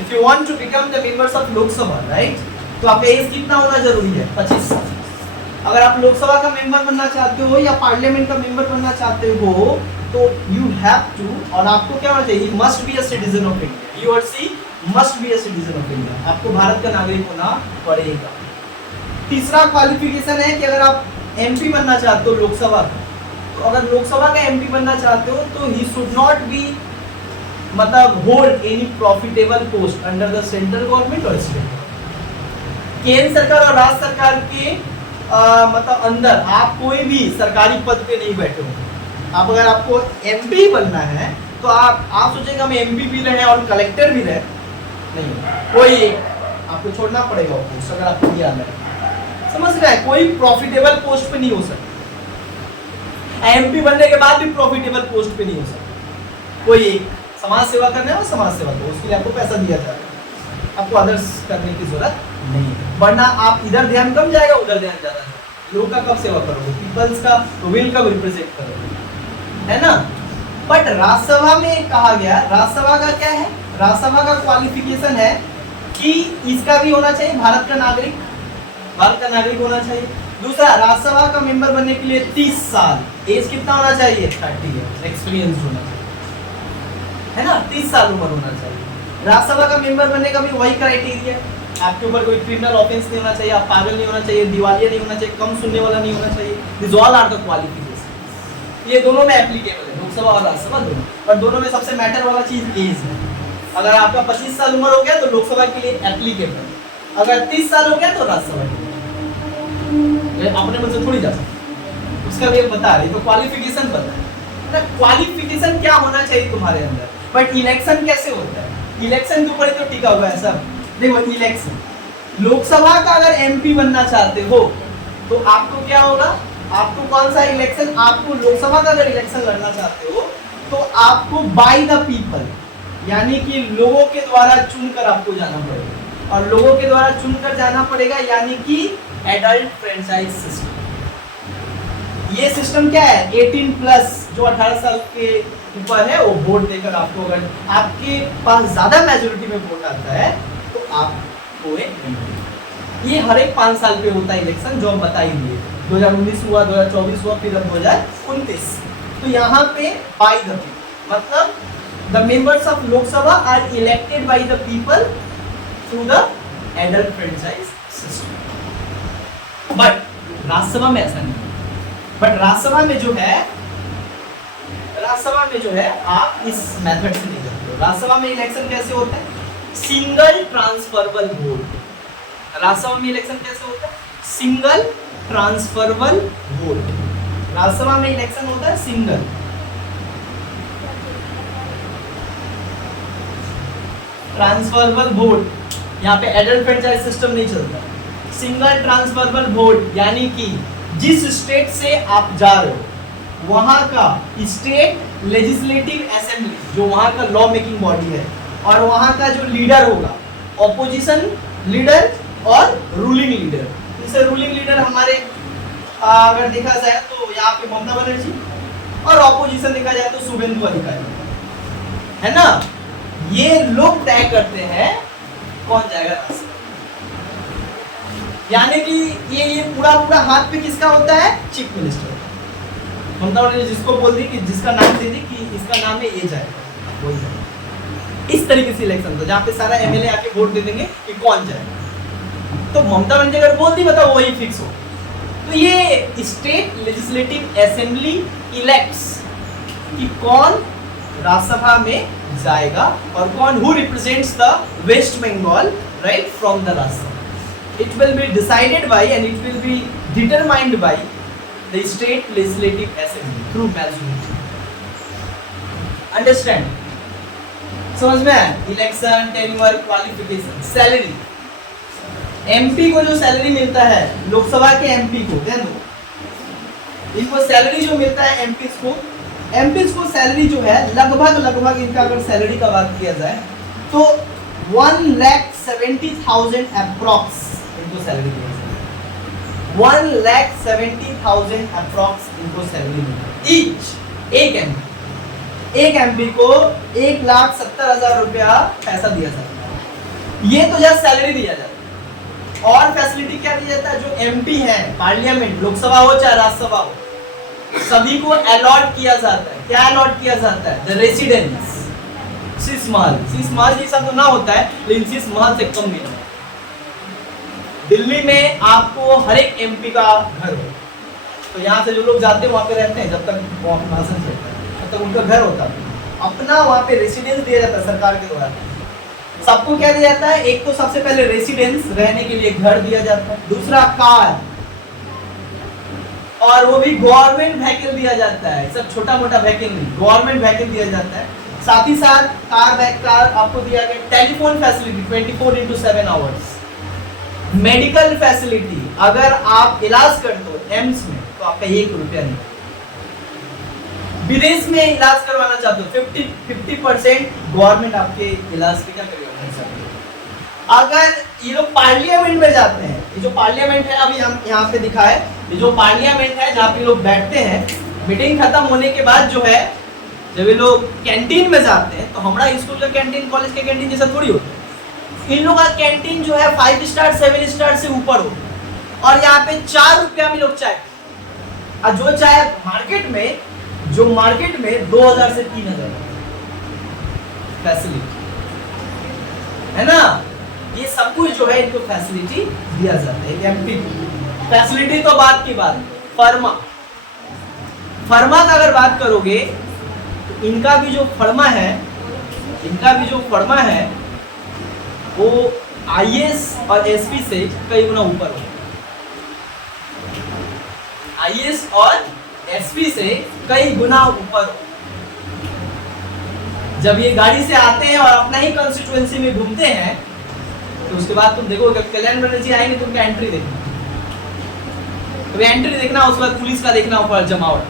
If you want to become the members of Lok Sabha, right, तो आपका एज कितना होना जरूरी है, 25 साल। अगर आप लोकसभा का मेंबर बनना चाहते हो या पार्लियामेंट का मेंबर बनना चाहते हो तो यू हैव टू, और आपको क्या होना चाहिए, must be a citizen of India, you और see must be a citizen of India, आपको भारत का नागरिक होना पड़ेगा। तीसरा क्वालिफिकेशन है कि अगर आप एमपी बनना चाहते हो लोकसभा का, तो अगर लोकसभा का एमपी बनना चाहते हो तो ही शुड नॉट बी, मतलब hold any profitable post under the central government और स्टेट गवर्नमेंट। केंद्र सरकार और राज्य सरकार के मतलब अंदर आप कोई भी सरकारी पद पे नहीं बैठे होंगे। आप अगर आपको एमपी बनना है तो आप सोचेंगे हम एमपी भी रहे और कलेक्टर भी रहे, नहीं, कोई आपको छोड़ना पड़ेगा वो पोस्ट अगर आपको दिया है। समझ रहे हैं? कोई प्रॉफिटेबल पोस्ट पे नहीं हो सकता, एमपी बनने के बाद भी प्रॉफिटेबल पोस्ट पे नहीं हो सकता। कोई समाज सेवा करना है और समाज सेवा को उसके लिए आपको पैसा दिया जाए, आपको अदर्स करने की जरूरत नहीं है। वरना आप इधर ध्यान कम जाएगा, उधर ध्यान ज्यादा जाएगा। लोग का कब सेवा करोगे? पीपल्स का विल कब रिप्रेजेंट करोगे, है ना? बट राज्यसभा में कहा गया, राज्यसभा का क्या है? राज्यसभा का क्वालिफिकेशन है कि इसका भी होना चाहिए भारत का नागरिक, भारत का नागरिक होना चाहिए। दूसरा, राज्यसभा का मेंबर बनने के लिए 30 साल, एज कितना होना चाहिए? 30 ईयर, एक्सपीरियंस होना चाहिए, है ना? 30 साल उम्र होना चाहिए। राज्यसभा का मेंबर बनने का भी वही क्राइटेरिया है, आपके ऊपर कोई क्रिमिनल ऑफेंस नहीं होना चाहिए, आप पागल नहीं होना चाहिए, दिवालिया नहीं होना चाहिए, कम सुनने वाला नहीं होना चाहिए। This all are the qualification. ये दोनों में एप्लीकेबल है, लोकसभा और राज्यसभा दोनों, पर दोनों में सबसे मैटर वाला चीज एज है। अगर आपका 25 साल उम्र हो गया तो लोकसभा के लिए एप्लीकेबल, अगर 30 साल हो गया तो राज्यसभा के लिए। अपने मन से थोड़ी जा सकते, उसका भी बता रही, तो क्वालिफिकेशन बता है, क्वालिफिकेशन क्या होना चाहिए तुम्हारे अंदर। बट इलेक्शन कैसे होता है? इलेक्शन के ऊपर ही तो टिका हुआ है सब। देखो इलेक्शन, लोकसभा का अगर एमपी बनना चाहते हो तो आपको क्या होगा? आपको कौन सा इलेक्शन, आपको लोकसभा का अगर इलेक्शन लड़ना चाहते हो तो आपको बाय द पीपल, यानी कि लोगों के द्वारा चुनकर आपको जाना पड़ेगा, और लोगों के द्वारा चुनकर जाना पड़ेगा, यानी कि एडल्ट फ्रेंचाइज सिस्टम। ये सिस्टम क्या है? 18 प्लस, जो 18 साल के ऊपर है वो वोट देकर आपको, अगर आपके पास ज्यादा मेजोरिटी में वोट आता है तो आपको ये हर एक 5 साल पे होता है इलेक्शन, जो हम बता ही दिए। 2019 हुआ, 2024 हुआ, फिर अब 2029। तो यहाँ पे बाय द पीपल, मतलब the members of Lok Sabha are elected by the people through the adult franchise system. But Rajya Sabha में ऐसा नहीं। बट राज्यसभा में जो है, राज्यसभा में जो है आप इस मेथड से नहीं करते हो। राज्यसभा में इलेक्शन कैसे होता है? Single transferable vote. राज्यसभा में इलेक्शन कैसे होता है? Single transferable vote. राज्यसभा में इलेक्शन होता है सिंगल ट्रांसफरेबल वोट। यहाँ पे एडल्ट फ्रेंचाइज सिस्टम नहीं चलता। सिंगल ट्रांसफरेबल वोट यानी कि जिस स्टेट से आप जा रहे हो वहां का स्टेट लेजिस्लेटिव असेंबली, जो वहां का लॉ मेकिंग बॉडी है, और वहां का जो लीडर होगा, ऑपोजिशन लीडर और रूलिंग लीडर। जैसे रूलिंग लीडर हमारे अगर देखा जाए तो यहाँ पे ममता बनर्जी, और ऑपोजिशन देखा जाए तो शुभेंदु अधिकारी, है ना? ये लोग तय करते हैं कौन जाएगा रास्ता। यानी कि ये पूरा पूरा हाथ पे किसका होता है? Chief minister. ममता बनर्जी जिसको बोल दी कि जिसका नाम दे दी कि इसका नाम है ये जाएगा, वही जाएगा। इस तरीके से इलेक्शन था, जहाँ पे सारा एमएलए आके वोट दे देंगे कि कौन जाएगा। तो ममता बनर्जी अगर बोल दी बताओ वही फिक्स हो। तो ये स्टेट लेजिस्लेटिव असेंबली इलेक्ट्स कि कौन राज्यसभा में जाएगा और कौन, who represents the West Bengal right from the Rajya Sabha. It will be decided by and it will be determined by the state legislative assembly through majority. Understand? समझ में आया? Election, tenure, qualification, salary. MP को जो सैलरी मिलता है, लोकसभा के MP को, ध्यान दो, इनको सैलरी जो मिलता है MPs को सैलरी जो है लगभग इनका अगर सैलरी का बात किया जाए तो 1,70,000 अप्रॉक्स इनको सैलरी मिलती है। 1,70,000 अप्रॉक्स इनको सैलरी मिलती है ईच। एक एमपी को 1,70,000 रुपया पैसा दिया जाता है। ये तो जस्ट सैलरी दिया जाता है। और फैसिलिटी क्या दी जाता है? जो एमपी है, पार्लियामेंट, लोकसभा हो चाहे राज्यसभा हो, सभी को अलॉट किया जाता है। क्या अलॉट किया जाता है? द रेसिडेंस, शीश महल जैसा तो ना होता है, लेकिन शीश महल से कम नहीं। दिल्ली में आपको हर एक एमपी का घर हो, तो यहाँ से जो लोग जाते हैं वहाँ पे रहते हैं, जब तक वो भाषण चलता है तब तक उनका घर होता है। अपना वहाँ पे रेसिडेंस दिया जाता है सरकार के द्वारा। सबको क्या दिया जाता है? एक तो सबसे पहले रेसिडेंस, रहने के लिए घर दिया जाता है। दूसरा कार, और वो भी गवर्नमेंट व्हीकल दिया जाता है, सब छोटा मोटा व्हीकल नहीं, गवर्नमेंट व्हीकल दिया जाता है। साथ ही साथ कार आपको दिया गया, telephone facility 24/7 hours, medical facility, अगर आप इलाज करते हो एम्स में तो आपका 1 रुपया नहीं, विदेश में इलाज करवाना चाहते हो 50% गवर्नमेंट आपके इलाज की क्या करेगा। अगर ये लोग पार्लियामेंट में जाते हैं, ये जो पार्लियामेंट है अभी हम यहाँ पे दिखा है, ये जो पार्लियामेंट है जहाँ पे लोग बैठते हैं, मीटिंग खत्म होने के बाद जो है जब ये लोग कैंटीन में जाते हैं, तो हमारा स्कूल का कैंटीन कॉलेज के कैंटीन जैसा थोड़ी होता है, इन लोगों का कैंटीन जो है 5 स्टार 7 स्टार से ऊपर हो, और यहाँ पे 4 रुपया में लोग चाय, और जो चाय मार्केट में 2000 से 3000 फैसिलिटी है ना, ये सब कुछ जो है इनको फैसिलिटी दिया जाता है। एमपी फैसिलिटी तो बात की बात, फर्मा का अगर बात करोगे तो इनका भी जो फर्मा है वो आईएएस और एसपी से कई गुना ऊपर हो, आईएएस और एसपी से कई गुना ऊपर हो। जब ये गाड़ी से आते हैं और अपना ही कंस्टिट्यूएंसी में घूमते हैं, तो उसके बाद तुम देखो कल्याण बनर्जी आएंगे तो उनका एंट्री देखना, तो एंट्री देखना, उसके बाद पुलिस का देखना ऊपर जमावट।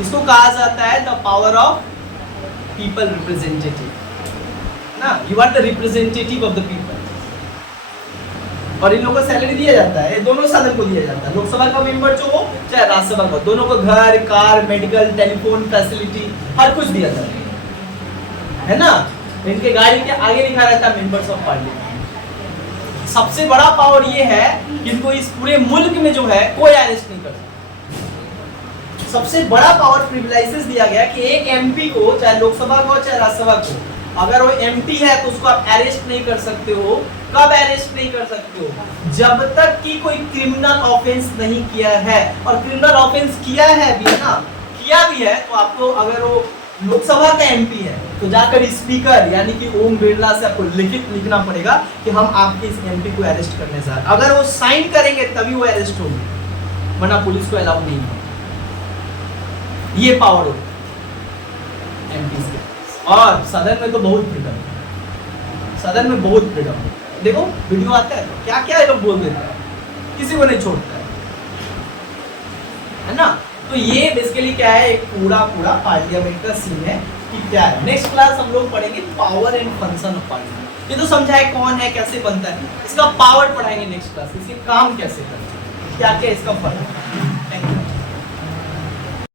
इसको कहा जाता है the power of people representative ना, you are the representative of the people. और इन लोगों को सैलरी दिया जाता है, दोनों सदन को दिया जाता है, लोकसभा का मेंबर जो हो चाहे राज्यसभा का, दोनों को घर, कार, मेडिकल, टेलीफोन फैसिलिटी हर कुछ दिया जाता है ना। इनके गाड़ी के आगे लिखा रहता है मेंबर्स ऑफ पार्लियामेंट। सबसे बड़ा पावर ये है कि इनको इस पूरे मुल्क में जो है कोई अरेस्ट नहीं कर सकता। सबसे बड़ा पावर प्रिविलेजेस दिया गया कि एक एमपी को, चाहे लोकसभा को चाहे राज्यसभा को, अगर वो एमपी है तो उसको आप अरेस्ट नहीं कर सकते हो। कब अरेस्ट नहीं कर सकते हो? जब तक कि कोई क्रिमिनल ऑफेंस नहीं किया है, और क्रिमिनल ऑफेंस किया है भी है ना, किया भी है तो आपको, अगर वो लोकसभा का एमपी है तो जाकर स्पीकर यानी कि ओम बिरला से आपको लिखना पड़ेगा कि हम आपके इस एमपी को अरेस्ट करने जा रहे हैं। अगर वो साइन करेंगे तभी वो अरेस्ट होंगे, वरना पुलिस को अलाउ नहीं है। ये पावर होता है एमपी के। और सदन में तो बहुत फ्रीडम, सदन में बहुत फ्रीडम। देखो वीडियो आता है तो क्या क्या ये लोग बोल देते हैं, किसी को नहीं छोड़ता है ना। तो ये बेसिकली क्या है, एक पूरा पार्लियामेंट का सीन है कि क्या है। नेक्स्ट क्लास हम लोग पढ़ेंगे power and function of parliament. ये तो समझा है कौन है, कैसे बनता है, इसका पावर पढ़ाएंगे नेक्स्ट क्लास, इसके काम कैसे करते हैं, क्या क्या इसका फर्क है।